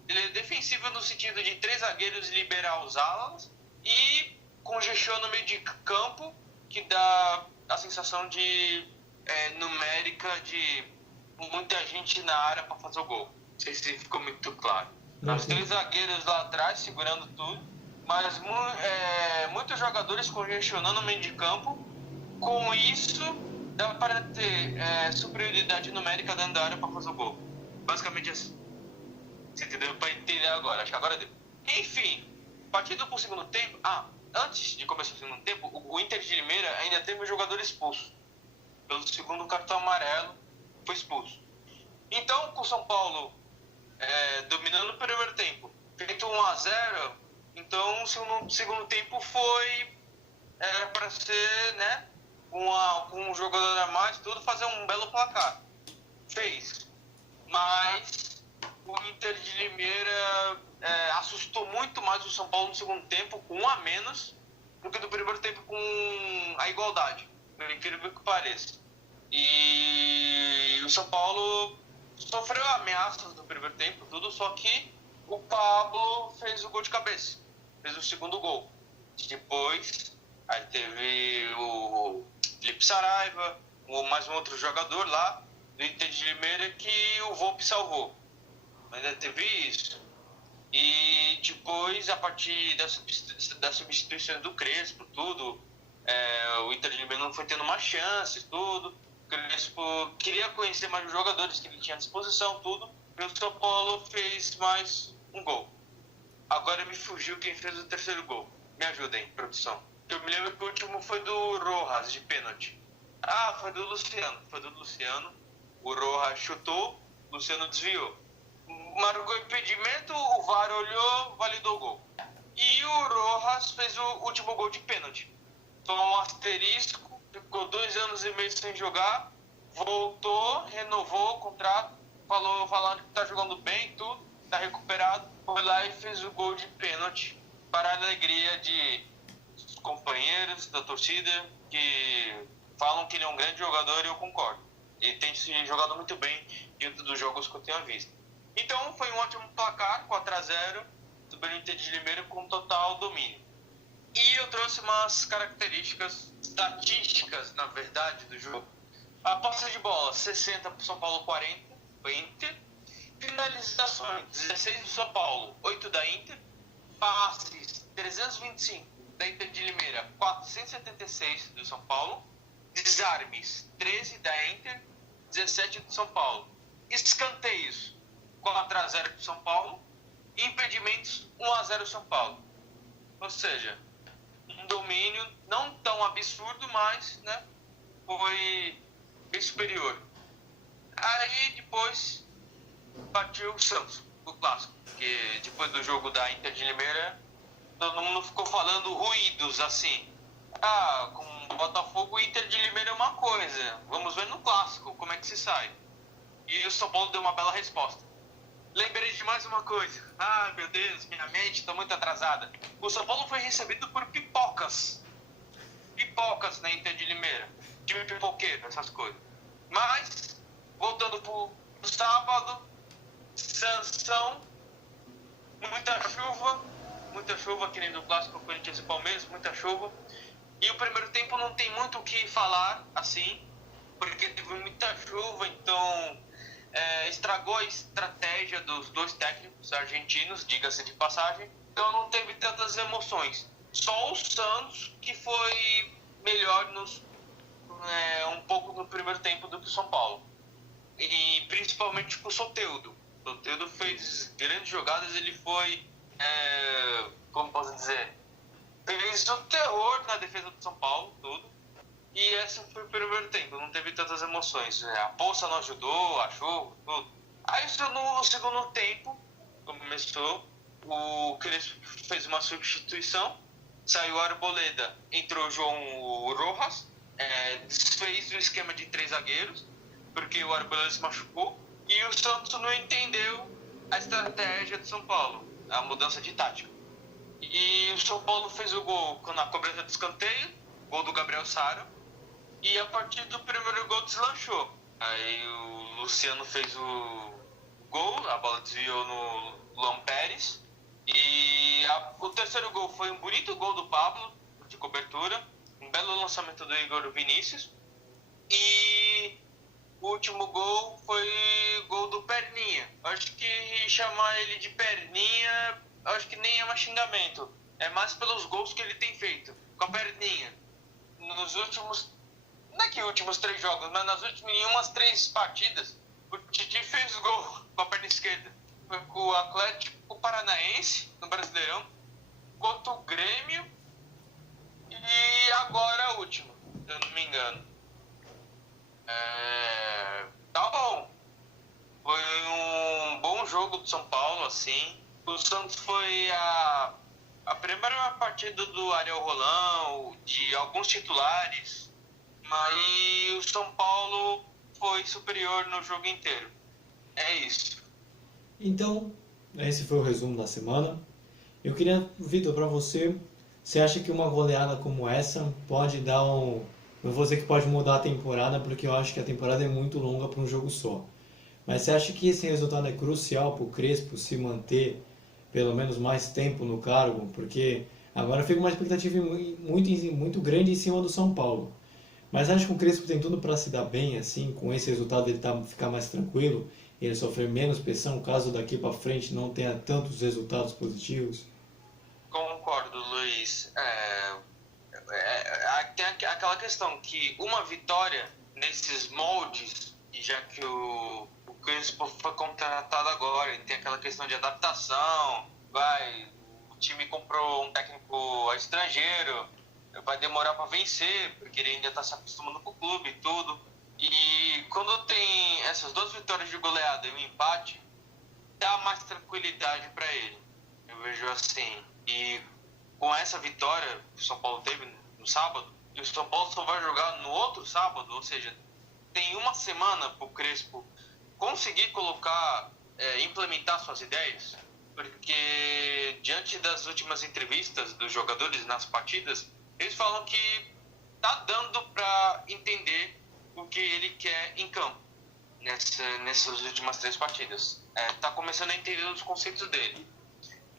Ele é defensivo no sentido de 3 zagueiros liberar os alas e congestiona no meio de campo, que dá a sensação de numérica de muita gente na área para fazer o gol. Não sei se ficou muito claro. Os 3 zagueiros lá atrás segurando tudo, mas muitos jogadores congestionando no meio de campo. Com isso, dá para ter superioridade numérica dentro da área para fazer o gol. Basicamente assim. Você entendeu? Para entender agora. Acho que agora deu. Enfim, partindo para o segundo tempo... antes de começar o segundo tempo, o Inter de Limeira ainda teve um jogador expulso pelo segundo cartão amarelo foi expulso. Então, com o São Paulo dominando o primeiro tempo, feito 1-0, então o segundo tempo era para ser, né, com um jogador a mais, tudo, fazer um belo placar. Fez. Mas o Inter de Limeira assustou muito mais o São Paulo no segundo tempo, com 1 a menos, do que no primeiro tempo com a igualdade, por incrível que pareça. E o São Paulo sofreu ameaças no primeiro tempo, tudo, só que o Pablo fez o gol de cabeça, fez o segundo gol. Depois, aí teve o Felipe Saraiva, mais um outro jogador lá do Inter de Limeira que o Volpi salvou. Ainda teve isso. E depois, a partir da substituição do Crespo, tudo, o Inter de Limeira não foi tendo mais chances, tudo. O Crespo queria conhecer mais os jogadores que ele tinha à disposição, tudo. E o São Paulo fez mais um gol. Agora me fugiu quem fez o terceiro gol. Me ajudem, produção. Eu me lembro que o último foi do Rojas, de pênalti. Ah, foi do Luciano. O Rojas chutou, o Luciano desviou. Marcou impedimento, o VAR olhou, validou o gol. E o Rojas fez o último gol de pênalti. Tomou um asterisco, ficou 2 anos e meio sem jogar, voltou, renovou o contrato, falando que tá jogando bem, tudo, tá recuperado. Foi lá e fez o gol de pênalti para a alegria de companheiros da torcida que falam que ele é um grande jogador e eu concordo. Ele tem se jogado muito bem dentro dos jogos que eu tenho visto. Então foi um ótimo placar, 4-0, do Inter de Limeira com total domínio. E eu trouxe umas características estatísticas, na verdade, do jogo. A posse de bola, 60 para o São Paulo, 40 para o Inter. Finalizações, 16 do São Paulo, 8 da Inter. Passes, 325 da Inter de Limeira, 476 do São Paulo. Desarmes, 13 da Inter, 17 do São Paulo. Escanteios, 4-0 para o São Paulo. Impedimentos, 1-0 São Paulo. Ou seja, um domínio não tão absurdo, mas, né, foi bem superior. Aí depois partiu o Santos, o clássico, porque depois do jogo da Inter de Limeira, todo mundo ficou falando ruídos assim. Ah, com o Botafogo, o Inter de Limeira é uma coisa, vamos ver no clássico como é que se sai. E o São Paulo deu uma bela resposta. Lembrei de mais uma coisa. Ah, meu Deus, minha mente está muito atrasada. O São Paulo foi recebido por pipocas. Pipocas na Inter de Limeira. Time pipoqueiro, essas coisas. Mas, voltando pro sábado, Sansão, muita chuva, que nem do clássico Corinthians e Palmeiras, muita chuva. E o primeiro tempo não tem muito o que falar, assim, porque teve muita chuva, então estragou a estratégia dos dois técnicos argentinos, diga-se de passagem, então não teve tantas emoções. Só o Santos que foi melhor um pouco no primeiro tempo do que o São Paulo. E principalmente com o Soteldo. O Soteldo fez grandes jogadas, ele foi, como posso dizer, fez o terror na defesa do São Paulo, tudo. E esse foi o primeiro tempo, não teve tantas emoções. A Poça não ajudou, achou, tudo. Aí no segundo tempo, começou, o Crespo fez uma substituição, saiu o Arboleda, entrou o João Rojas, desfez o esquema de 3 zagueiros, porque o Arboleda se machucou, e o Santos não entendeu a estratégia do São Paulo, a mudança de tática. E o São Paulo fez o gol na cobrança de escanteio, gol do Gabriel Sara, e a partir do primeiro gol deslanchou. Aí o Luciano fez o gol, a bola desviou no Luan Pérez. E o terceiro gol foi um bonito gol do Pablo, de cobertura. Um belo lançamento do Igor Vinícius. E o último gol foi gol do Perninha. Acho que chamar ele de Perninha, acho que nem é um xingamento. É mais pelos gols que ele tem feito, com a Perninha. Nos últimos... Não é que últimos 3 jogos, mas nas últimas 3 partidas, o Titi fez gol com a perna esquerda. Foi com o Atlético Paranaense, no Brasileirão, contra o Grêmio e agora a última, se eu não me engano. Tá bom. Foi um bom jogo do São Paulo, assim. O Santos foi a primeira partida do Ariel Roland, de alguns titulares, mas o São Paulo foi superior no jogo inteiro. É isso. Então, esse foi o resumo da semana. Eu queria, Vitor, para você acha que uma goleada como essa pode dar um... Não vou dizer que pode mudar a temporada, porque eu acho que a temporada é muito longa para um jogo só. Mas você acha que esse resultado é crucial para o Crespo se manter pelo menos mais tempo no cargo? Porque agora fica uma expectativa muito grande em cima do São Paulo. Mas acho que o Crespo tem tudo para se dar bem, assim, com esse resultado ele ficar mais tranquilo, ele sofrer menos pressão, caso daqui para frente não tenha tantos resultados positivos? Concordo, Luiz. Tem aquela questão que uma vitória nesses moldes, e já que o Crespo foi contratado agora, ele tem aquela questão de adaptação, o time comprou um técnico estrangeiro, vai demorar para vencer, porque ele ainda está se acostumando com o clube e tudo. E quando tem essas duas vitórias de goleada e um empate, dá mais tranquilidade para ele. Eu vejo assim. E com essa vitória que o São Paulo teve no sábado, e o São Paulo só vai jogar no outro sábado, ou seja, tem uma semana para o Crespo conseguir implementar suas ideias, porque diante das últimas entrevistas dos jogadores nas partidas, eles falam que tá dando para entender o que ele quer em campo nessas últimas 3 partidas. Tá começando a entender os conceitos dele.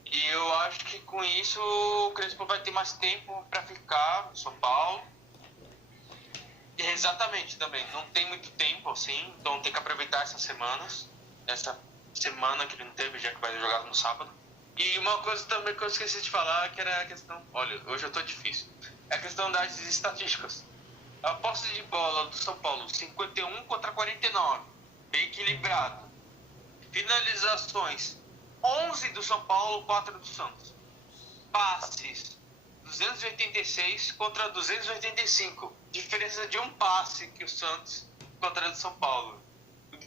E eu acho que com isso o Crespo vai ter mais tempo para ficar no São Paulo. E exatamente, também. Não tem muito tempo assim, então tem que aproveitar essas semanas. Essa semana que ele não teve, já que vai jogar no sábado. E uma coisa também que eu esqueci de falar, que era a questão... Olha, hoje eu tô difícil. É a questão das estatísticas. A posse de bola do São Paulo, 51 contra 49. Bem equilibrado. Finalizações, 11 do São Paulo, 4 do Santos. Passes, 286 contra 285. Diferença de um passe que o Santos contra o do São Paulo.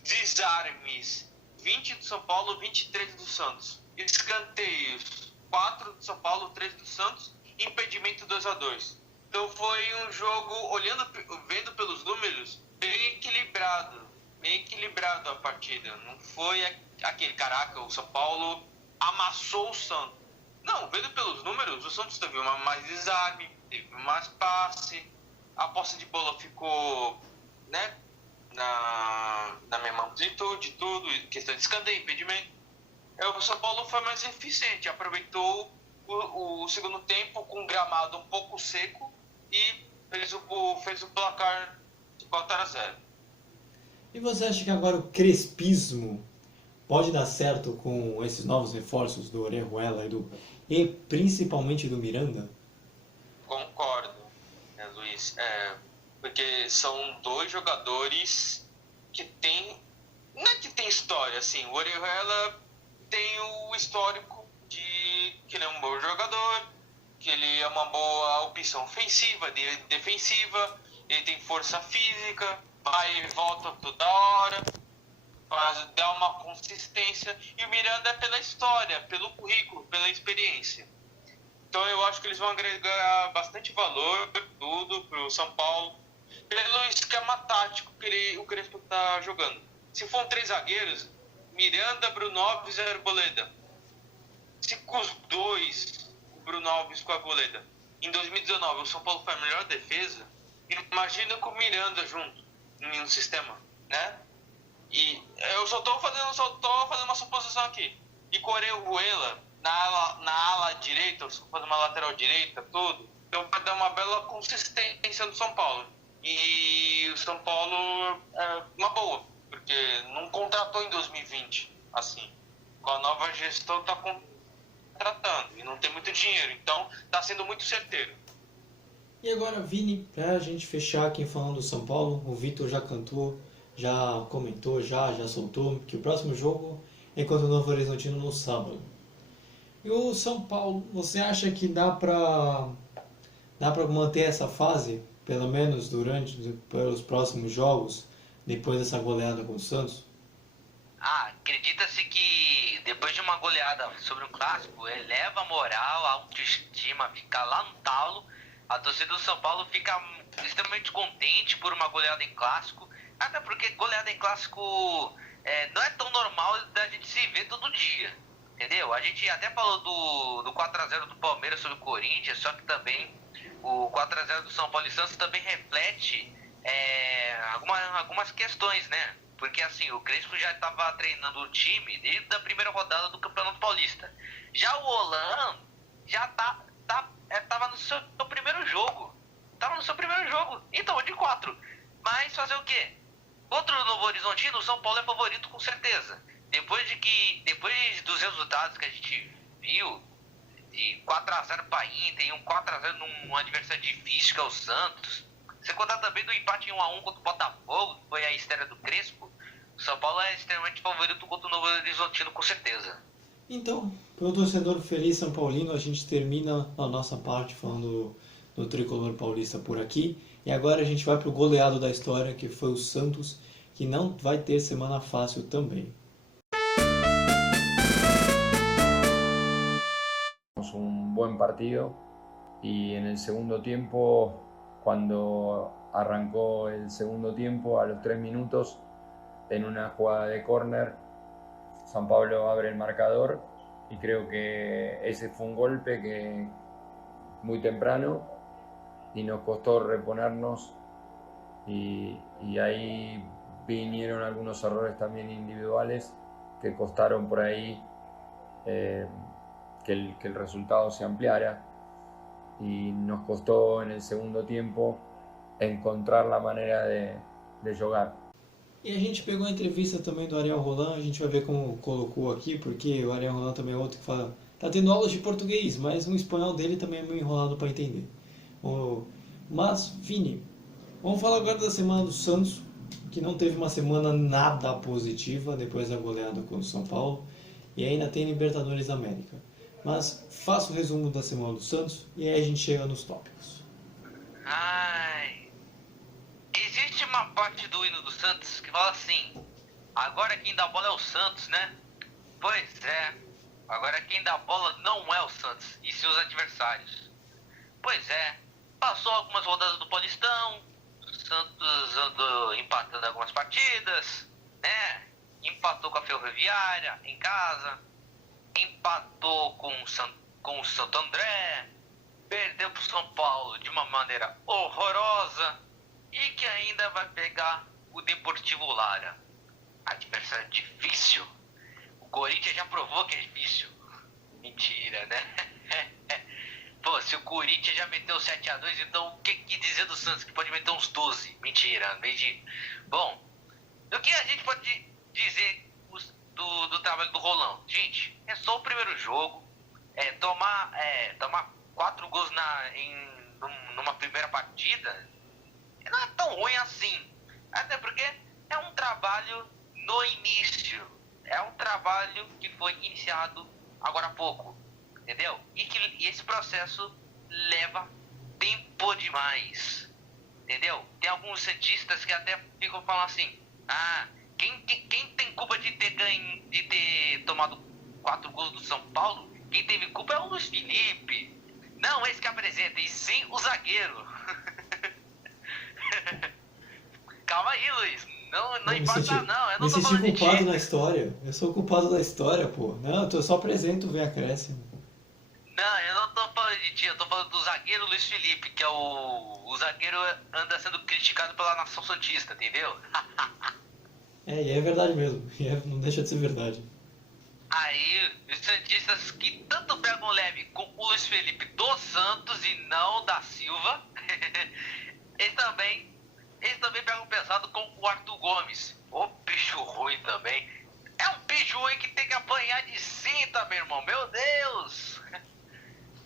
Desarmes, 20 do São Paulo, 23 do Santos. Escanteios, 4 do São Paulo, 3 do Santos. Impedimento 2-2. Então foi um jogo, vendo pelos números, bem equilibrado a partida. Não foi aquele, caraca, o São Paulo amassou o Santos. Não, vendo pelos números, o Santos teve mais desarme, teve mais passe, a posse de bola ficou, né, na mesma amplitude, tudo, questão de escanteio, impedimento. O São Paulo foi mais eficiente, aproveitou o segundo tempo com um gramado um pouco seco e fez o placar de 4-0. E você acha que agora o crespismo pode dar certo com esses novos reforços do Orejuela e principalmente do Miranda? Concordo, né, Luiz? Porque são 2 jogadores que tem... Não é que tem história, assim. O Orejuela tem o histórico de que ele é um bom jogador, que ele é uma boa opção ofensiva, defensiva, ele tem força física, vai e volta toda hora, dá uma consistência. E o Miranda é pela história, pelo currículo, pela experiência. Então eu acho que eles vão agregar bastante valor tudo para o São Paulo, pelo esquema tático que o Crespo está jogando. Se for 3 zagueiros, Miranda, Bruno Alves e Arboleda. Se com os 2, o Bruno Alves com a Arboleda, em 2019 o São Paulo foi a melhor defesa, imagina com o Miranda junto em um sistema, né? E eu só tô fazendo uma suposição aqui. E com o Orejuela na ala direita, fazendo uma lateral direita, tudo, então vai dar uma bela consistência no São Paulo. E o São Paulo é uma boa, porque não contratou em 2020, assim. Com a nova gestão tá contratando e não tem muito dinheiro, então tá sendo muito certeiro. E agora, Vini, pra gente fechar aqui falando do São Paulo, o Vitor já cantou, já comentou, já soltou, que o próximo jogo é contra o Novo Horizontino no sábado. E o São Paulo, você acha que dá pra manter essa fase, pelo menos pelos próximos jogos, depois dessa goleada com o Santos? Acredita-se que depois de uma goleada sobre um clássico, eleva a moral, a autoestima, fica lá no talo. A torcida do São Paulo fica extremamente contente por uma goleada em clássico, até porque goleada em clássico não é tão normal da gente se ver todo dia, entendeu? A gente até falou do 4x0 do Palmeiras sobre o Corinthians, só que também o 4x0 do São Paulo e Santos também reflete algumas questões, né? Porque assim, o Crespo já estava treinando o time desde a primeira rodada do Campeonato Paulista. Já o Holan já estava no seu primeiro jogo. Então, de 4. Mas fazer o quê? Contra o Novo Horizontino, o São Paulo é favorito com certeza. Depois dos resultados que a gente viu, de 4x0 para Inter e um 4x0 num adversário difícil que é o Santos, você contar também do empate em 1x1 contra o Botafogo, que foi a estreia do Crespo, o São Paulo é extremamente favorito contra o Novo Horizontino, com certeza. Então, para o torcedor feliz São Paulino, a gente termina a nossa parte falando do tricolor paulista por aqui. E agora a gente vai para o goleado da história, que foi o Santos, que não vai ter semana fácil também. Un buen partido y en el segundo tiempo, cuando arrancó el segundo tiempo, a los 3 minutos, en una jugada de córner, San Pablo abre el marcador y creo que ese fue un golpe que muy temprano y nos costó reponernos y ahí vinieron algunos errores también individuales que costaron por ahí que el resultado se ampliara, y nos costó en el segundo tiempo encontrar la manera de jogar. E a gente pegou a entrevista também do Ariel Roland, a gente vai ver como colocou aqui, porque o Ariel Roland também é outro que fala, tá tendo aulas de português, mas o espanhol dele também é meio enrolado para entender. Mas, Vini, vamos falar agora da semana do Santos, que não teve uma semana nada positiva depois da goleada contra o São Paulo, e ainda tem Libertadores da América. Mas faça o resumo da semana do Santos e aí a gente chega nos tópicos. Existe uma parte do hino do Santos que fala assim: agora quem dá bola é o Santos, né? Pois é, agora quem dá bola não é o Santos, e sim os adversários. Pois é, passou algumas rodadas do Paulistão, o Santos andou empatando algumas partidas, né? Empatou com a Ferroviária em casa, empatou com o Santo André, perdeu para o São Paulo de uma maneira horrorosa e que ainda vai pegar o Deportivo Lara. Adversário difícil. O Corinthians já provou que é difícil. Mentira, né? Pô, se o Corinthians já meteu 7x2, então o que dizer do Santos que pode meter uns 12? Mentira, mentira. Bom, o que a gente pode dizer do trabalho do Rolão? Gente, é só o primeiro jogo. Tomar 4 gols numa primeira partida não é tão ruim assim. Até porque é um trabalho no início. É um trabalho que foi iniciado agora há pouco. Entendeu? E esse processo leva tempo demais. Entendeu? Tem alguns cientistas que até ficam falando assim: quem tem culpa de ter tomado 4 gols do São Paulo? Quem teve culpa é o Luiz Felipe. Não esse que apresenta, e sim o zagueiro. Calma aí, Luiz. Não importa não. Eu não tô falando de ti. Culpado na história. Eu sou o culpado da história, pô. Não, eu só apresento, vem acréscimo. Não, eu não tô falando de ti. Eu tô falando do zagueiro Luiz Felipe, que é o zagueiro anda sendo criticado pela nação santista, entendeu? E é verdade mesmo. Não deixa de ser verdade. Aí, os santistas que tanto pegam leve com o Luiz Felipe dos Santos e não da Silva, eles também pegam pesado com o Arthur Gomes. Ô, bicho ruim também. É um bicho ruim que tem que apanhar de cinta, meu irmão. Meu Deus!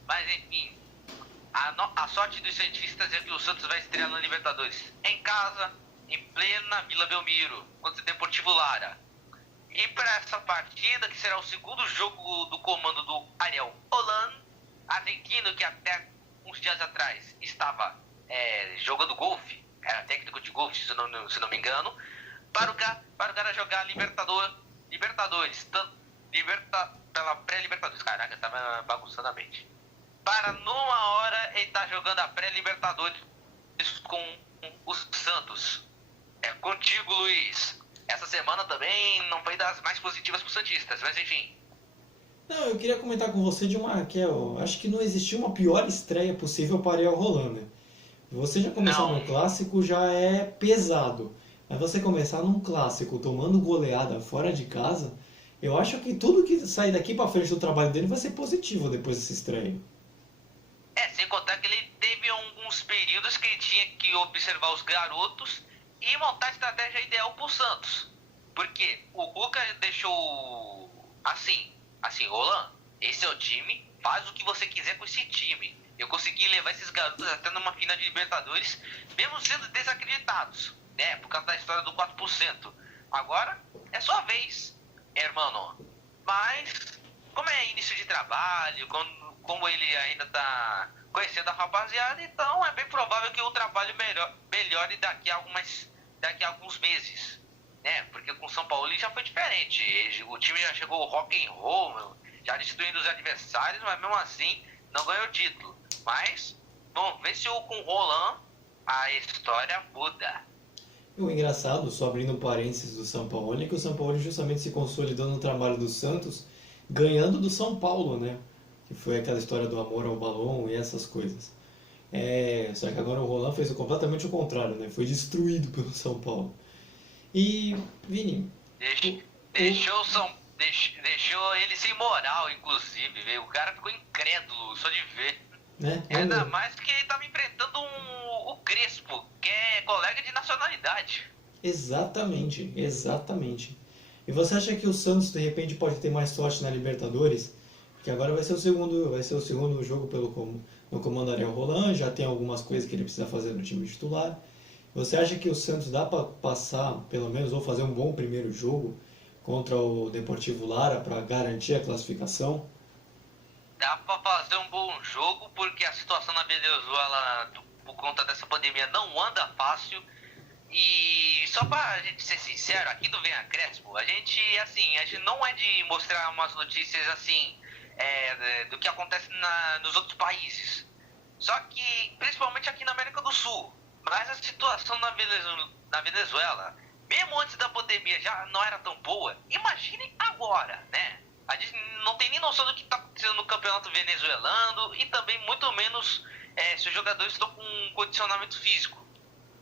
Mas, enfim, a sorte dos santistas é que o Santos vai estrear na Libertadores em casa, em plena Vila Belmiro, contra o Deportivo Lara. E para essa partida, que será o segundo jogo do comando do Ariel Roland, argentino que até uns dias atrás estava jogando golfe, era técnico de golfe, se não me engano, para o cara jogar Libertadores, pela pré-Libertadores. Caraca, tava bagunçando a mente. Para numa hora ele tá jogando a pré-Libertadores com o Santos. É contigo, Luiz. Essa semana também não foi das mais positivas pro Santistas, mas enfim. Não, eu queria comentar com você de uma que eu acho que não existiu uma pior estreia possível para Ariel Roland, né? Você já começar Não. num clássico já é pesado. Mas você começar num clássico tomando goleada fora de casa, eu acho que tudo que sair daqui para frente do trabalho dele vai ser positivo depois dessa estreia. Sem contar que ele teve alguns períodos que ele tinha que observar os garotos e montar a estratégia ideal pro Santos. Porque o Cuca deixou assim, Roland, esse é o time, faz o que você quiser com esse time. Eu consegui levar esses garotos até numa final de Libertadores, mesmo sendo desacreditados, né, por causa da história do 4%. Agora é sua vez, hermano. Mas, como é início de trabalho, como ele ainda tá conhecendo a rapaziada, então é bem provável que o trabalho melhore daqui a alguns meses, né? Porque com o São Paulo já foi diferente. O time já chegou rock and roll, já destruindo os adversários, mas mesmo assim não ganhou o título. Mas vamos ver se com o Roland a história muda. E o engraçado, só abrindo um parênteses do São Paulo, é que o São Paulo justamente se consolidou no trabalho do Santos, ganhando do São Paulo, né? Que foi aquela história do amor ao balão e essas coisas. Só que agora o Roland fez completamente o contrário, né? Foi destruído pelo São Paulo. E, Vini... Deixou ele sem moral, inclusive, viu? O cara ficou incrédulo só de ver. Né? Ainda mais que ele tava enfrentando o Crespo, que é colega de nacionalidade. Exatamente, exatamente. E você acha que o Santos, de repente, pode ter mais sorte na Libertadores? Porque agora vai ser o segundo jogo no comando Ariel Roland, já tem algumas coisas que ele precisa fazer no time titular. Você acha que o Santos dá para passar, pelo menos, ou fazer um bom primeiro jogo contra o Deportivo Lara para garantir a classificação? Dá pra fazer um bom jogo, porque a situação na Venezuela, por conta dessa pandemia, não anda fácil. E só pra gente ser sincero, aqui do Venha Crespo, a gente não é de mostrar umas notícias assim, do que acontece nos outros países. Só que, principalmente aqui na América do Sul, mas a situação na Venezuela, mesmo antes da pandemia, já não era tão boa. Imagine agora, né? A gente não tem nem noção do que está acontecendo no campeonato venezuelano e também muito menos se os jogadores estão com um condicionamento físico.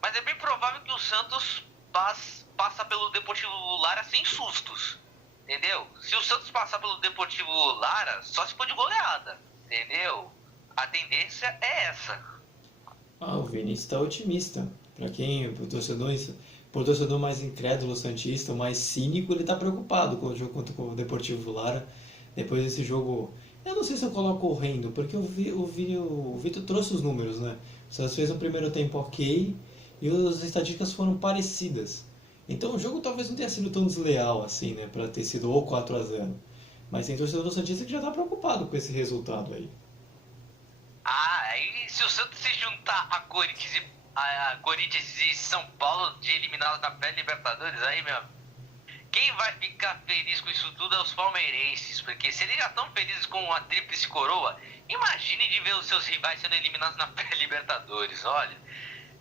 Mas é bem provável que o Santos passa pelo Deportivo Lara sem sustos, entendeu? Se o Santos passar pelo Deportivo Lara, só se for de goleada, entendeu? A tendência é essa. O Vinícius está otimista. Pro torcedor mais incrédulo, santista, mais cínico, ele está preocupado com o jogo contra o Deportivo Lara. Depois desse jogo, eu não sei se eu coloco horrendo, porque o Vitor trouxe os números, né? O Santos fez um primeiro tempo ok e as estatísticas foram parecidas. Então o jogo talvez não tenha sido tão desleal assim, né? Para ter sido ou 4-0. Mas tem torcedor santista que já está preocupado com esse resultado aí. Aí se o Santos se juntar a Corinthians e São Paulo de eliminados na pré-Libertadores, aí, meu, quem vai ficar feliz com isso tudo é os palmeirenses, porque se eles já estão felizes com a tríplice coroa, imagine de ver os seus rivais sendo eliminados na pré-Libertadores, olha,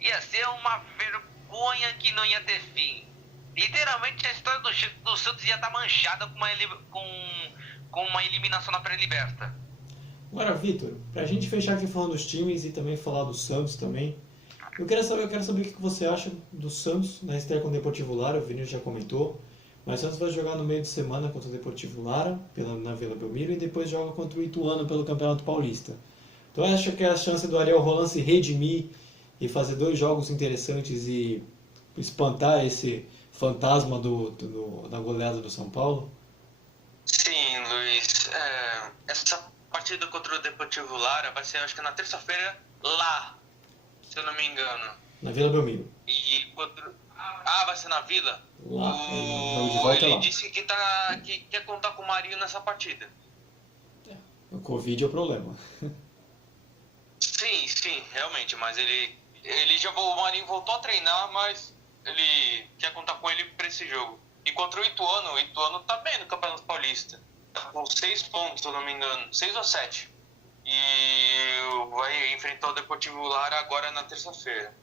ia ser uma vergonha que não ia ter fim. Literalmente a história do Santos ia estar manchada com uma eliminação na pré-Liberta. Agora, Vitor, pra gente fechar aqui falando dos times e também falar do Santos também, eu quero saber o que você acha do Santos na estreia com o Deportivo Lara. O Vinícius já comentou, mas o Santos vai jogar no meio de semana contra o Deportivo Lara na Vila Belmiro e depois joga contra o Ituano pelo Campeonato Paulista. Então acha que a chance do Ariel Roland se redimir e fazer 2 jogos interessantes e espantar esse fantasma da goleada do São Paulo? Sim, Luiz. Essa partida contra o Deportivo Lara vai ser, acho que na terça-feira, lá, se eu não me engano. Na Vila Belmiro. E vai ser na Vila? Lá. Vamos de volta ele lá. disse que quer contar com o Marinho nessa partida. O Covid é o problema. Sim, realmente, mas o Marinho voltou a treinar, mas ele quer quer contar com ele para esse jogo. E contra o Ituano tá bem no Campeonato Paulista. Tá com 6 pontos, se eu não me engano. 6 ou 7. E vai enfrentar o Deportivo Lara agora na terça-feira.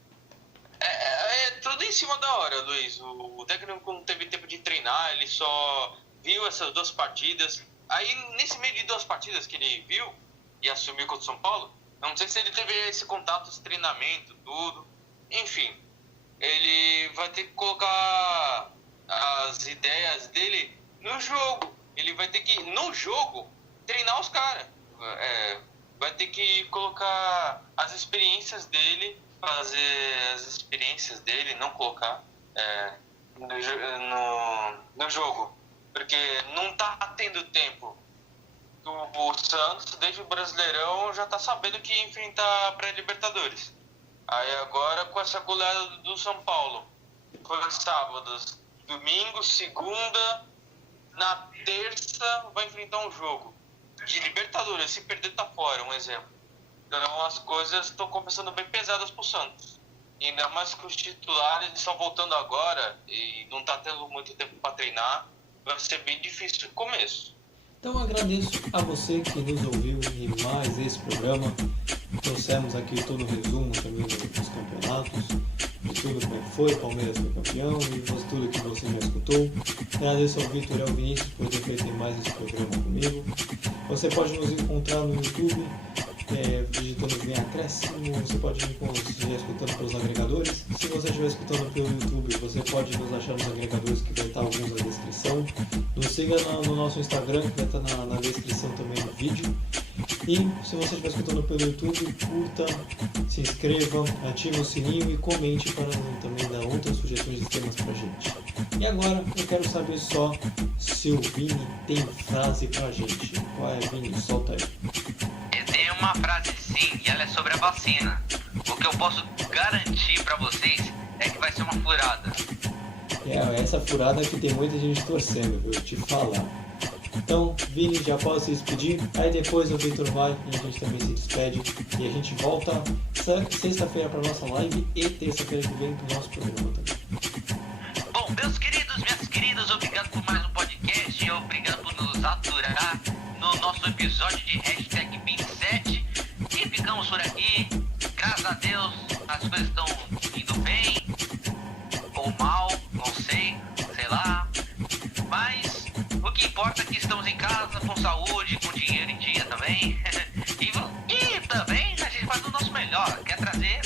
É tudo em cima da hora, Luiz. O técnico não teve tempo de treinar, ele só viu essas 2 partidas. Aí, nesse meio de 2 partidas que ele viu e assumiu contra o São Paulo, eu não sei se ele teve esse contato, esse treinamento, tudo. Enfim, ele vai ter que colocar as ideias dele no jogo. Ele vai ter que, no jogo, treinar os caras. Vai ter que colocar as experiências dele, fazer as experiências dele, não colocar no jogo. Porque não tá tendo tempo. O Santos, desde o Brasileirão, já tá sabendo que ia enfrentar a pré-Libertadores. Aí agora, com essa goleada do São Paulo, foi sábados, domingo, segunda, na terça vai enfrentar um jogo de Libertadores. Se perder, tá fora, um exemplo. Então as coisas estão começando bem pesadas pro Santos. E ainda mais que os titulares estão voltando agora e não tá tendo muito tempo para treinar, vai ser bem difícil no começo. Então agradeço a você que nos ouviu em mais esse programa. Trouxemos aqui todo o resumo também dos campeonatos, de tudo como foi, o Palmeiras foi campeão e tudo que você já escutou. Agradeço ao Vitor e ao Vinícius por ter feito mais esse programa comigo. Você pode nos encontrar no YouTube, digitando Vem Acréscimo. Você pode nos estiver escutando pelos agregadores. Se você estiver escutando pelo YouTube, você pode nos achar nos agregadores, que vai estar alguns na descrição. Nos siga no nosso Instagram, que vai estar na descrição também do vídeo. E se você estiver escutando pelo YouTube, curta, se inscreva, ative o sininho e comente para também dar outras sugestões de temas pra gente. E agora eu quero saber só se o Vini tem frase pra gente. Qual é, Vini? Solta aí. Eu tenho uma frase sim, e ela é sobre a vacina. O que eu posso garantir pra vocês é que vai ser uma furada. Essa furada que tem muita gente torcendo, viu? Te falar. Então, Vini já pode se despedir, aí depois o Vitor vai e a gente também se despede. E a gente volta sexta-feira para nossa live e terça-feira que vem para o nosso programa também. Bom, meus queridos, minhas queridas, obrigado por mais um podcast, obrigado por nos aturar no nosso episódio de hashtag 27. E ficamos por aqui, graças a Deus, as coisas estão indo bem, ou mal, não sei lá, mas o que importa é que estamos em casa, com saúde, com dinheiro em dia também. E também a gente faz o nosso melhor, que é trazer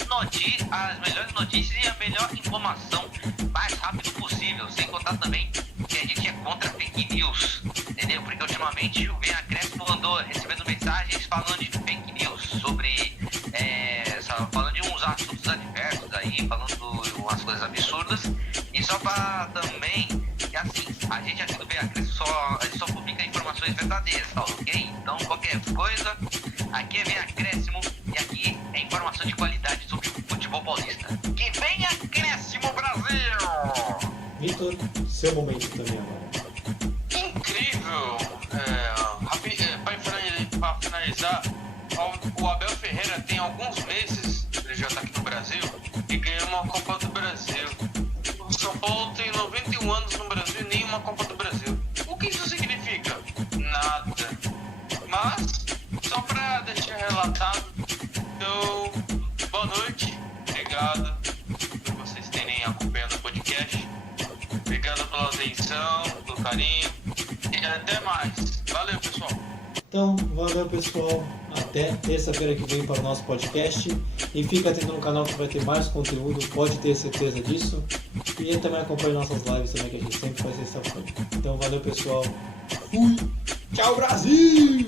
as melhores notícias e a melhor informação mais rápido possível. Sem contar também que a gente é contra fake news, entendeu? Porque ultimamente o Vem Acréscimo andou recebendo mensagens falando de fake news, sobre falando de uns assuntos adversos aí, falando umas coisas absurdas. E só pra também, que assim, a gente aqui do Vem Acréscimo só publica informações verdadeiras, tá ok? Então qualquer coisa, aqui é Vem Acréscimo e aqui é informação de qualidade sobre o futebol paulista. Que vem Acréscimo, Brasil! Vitor, seu momento também agora. Incrível! Para finalizar, o Abel Ferreira tem alguns meses, ele já está aqui no Brasil, e ganhou uma Copa do Brasil. O São Paulo tem 91 anos no Brasil e nenhuma Copa do Brasil. O que isso significa? Nada. Mas, só para deixar relatado, então, boa noite, obrigado por vocês terem acompanhado o podcast. Obrigado pela atenção, pelo carinho e até mais. Valeu, pessoal. Então, valeu pessoal, até terça-feira que vem para o nosso podcast. E fica atento no canal que vai ter mais conteúdo, pode ter certeza disso. E também acompanhe nossas lives também, que a gente sempre faz sexta-feira. Então valeu pessoal, fui, tchau Brasil!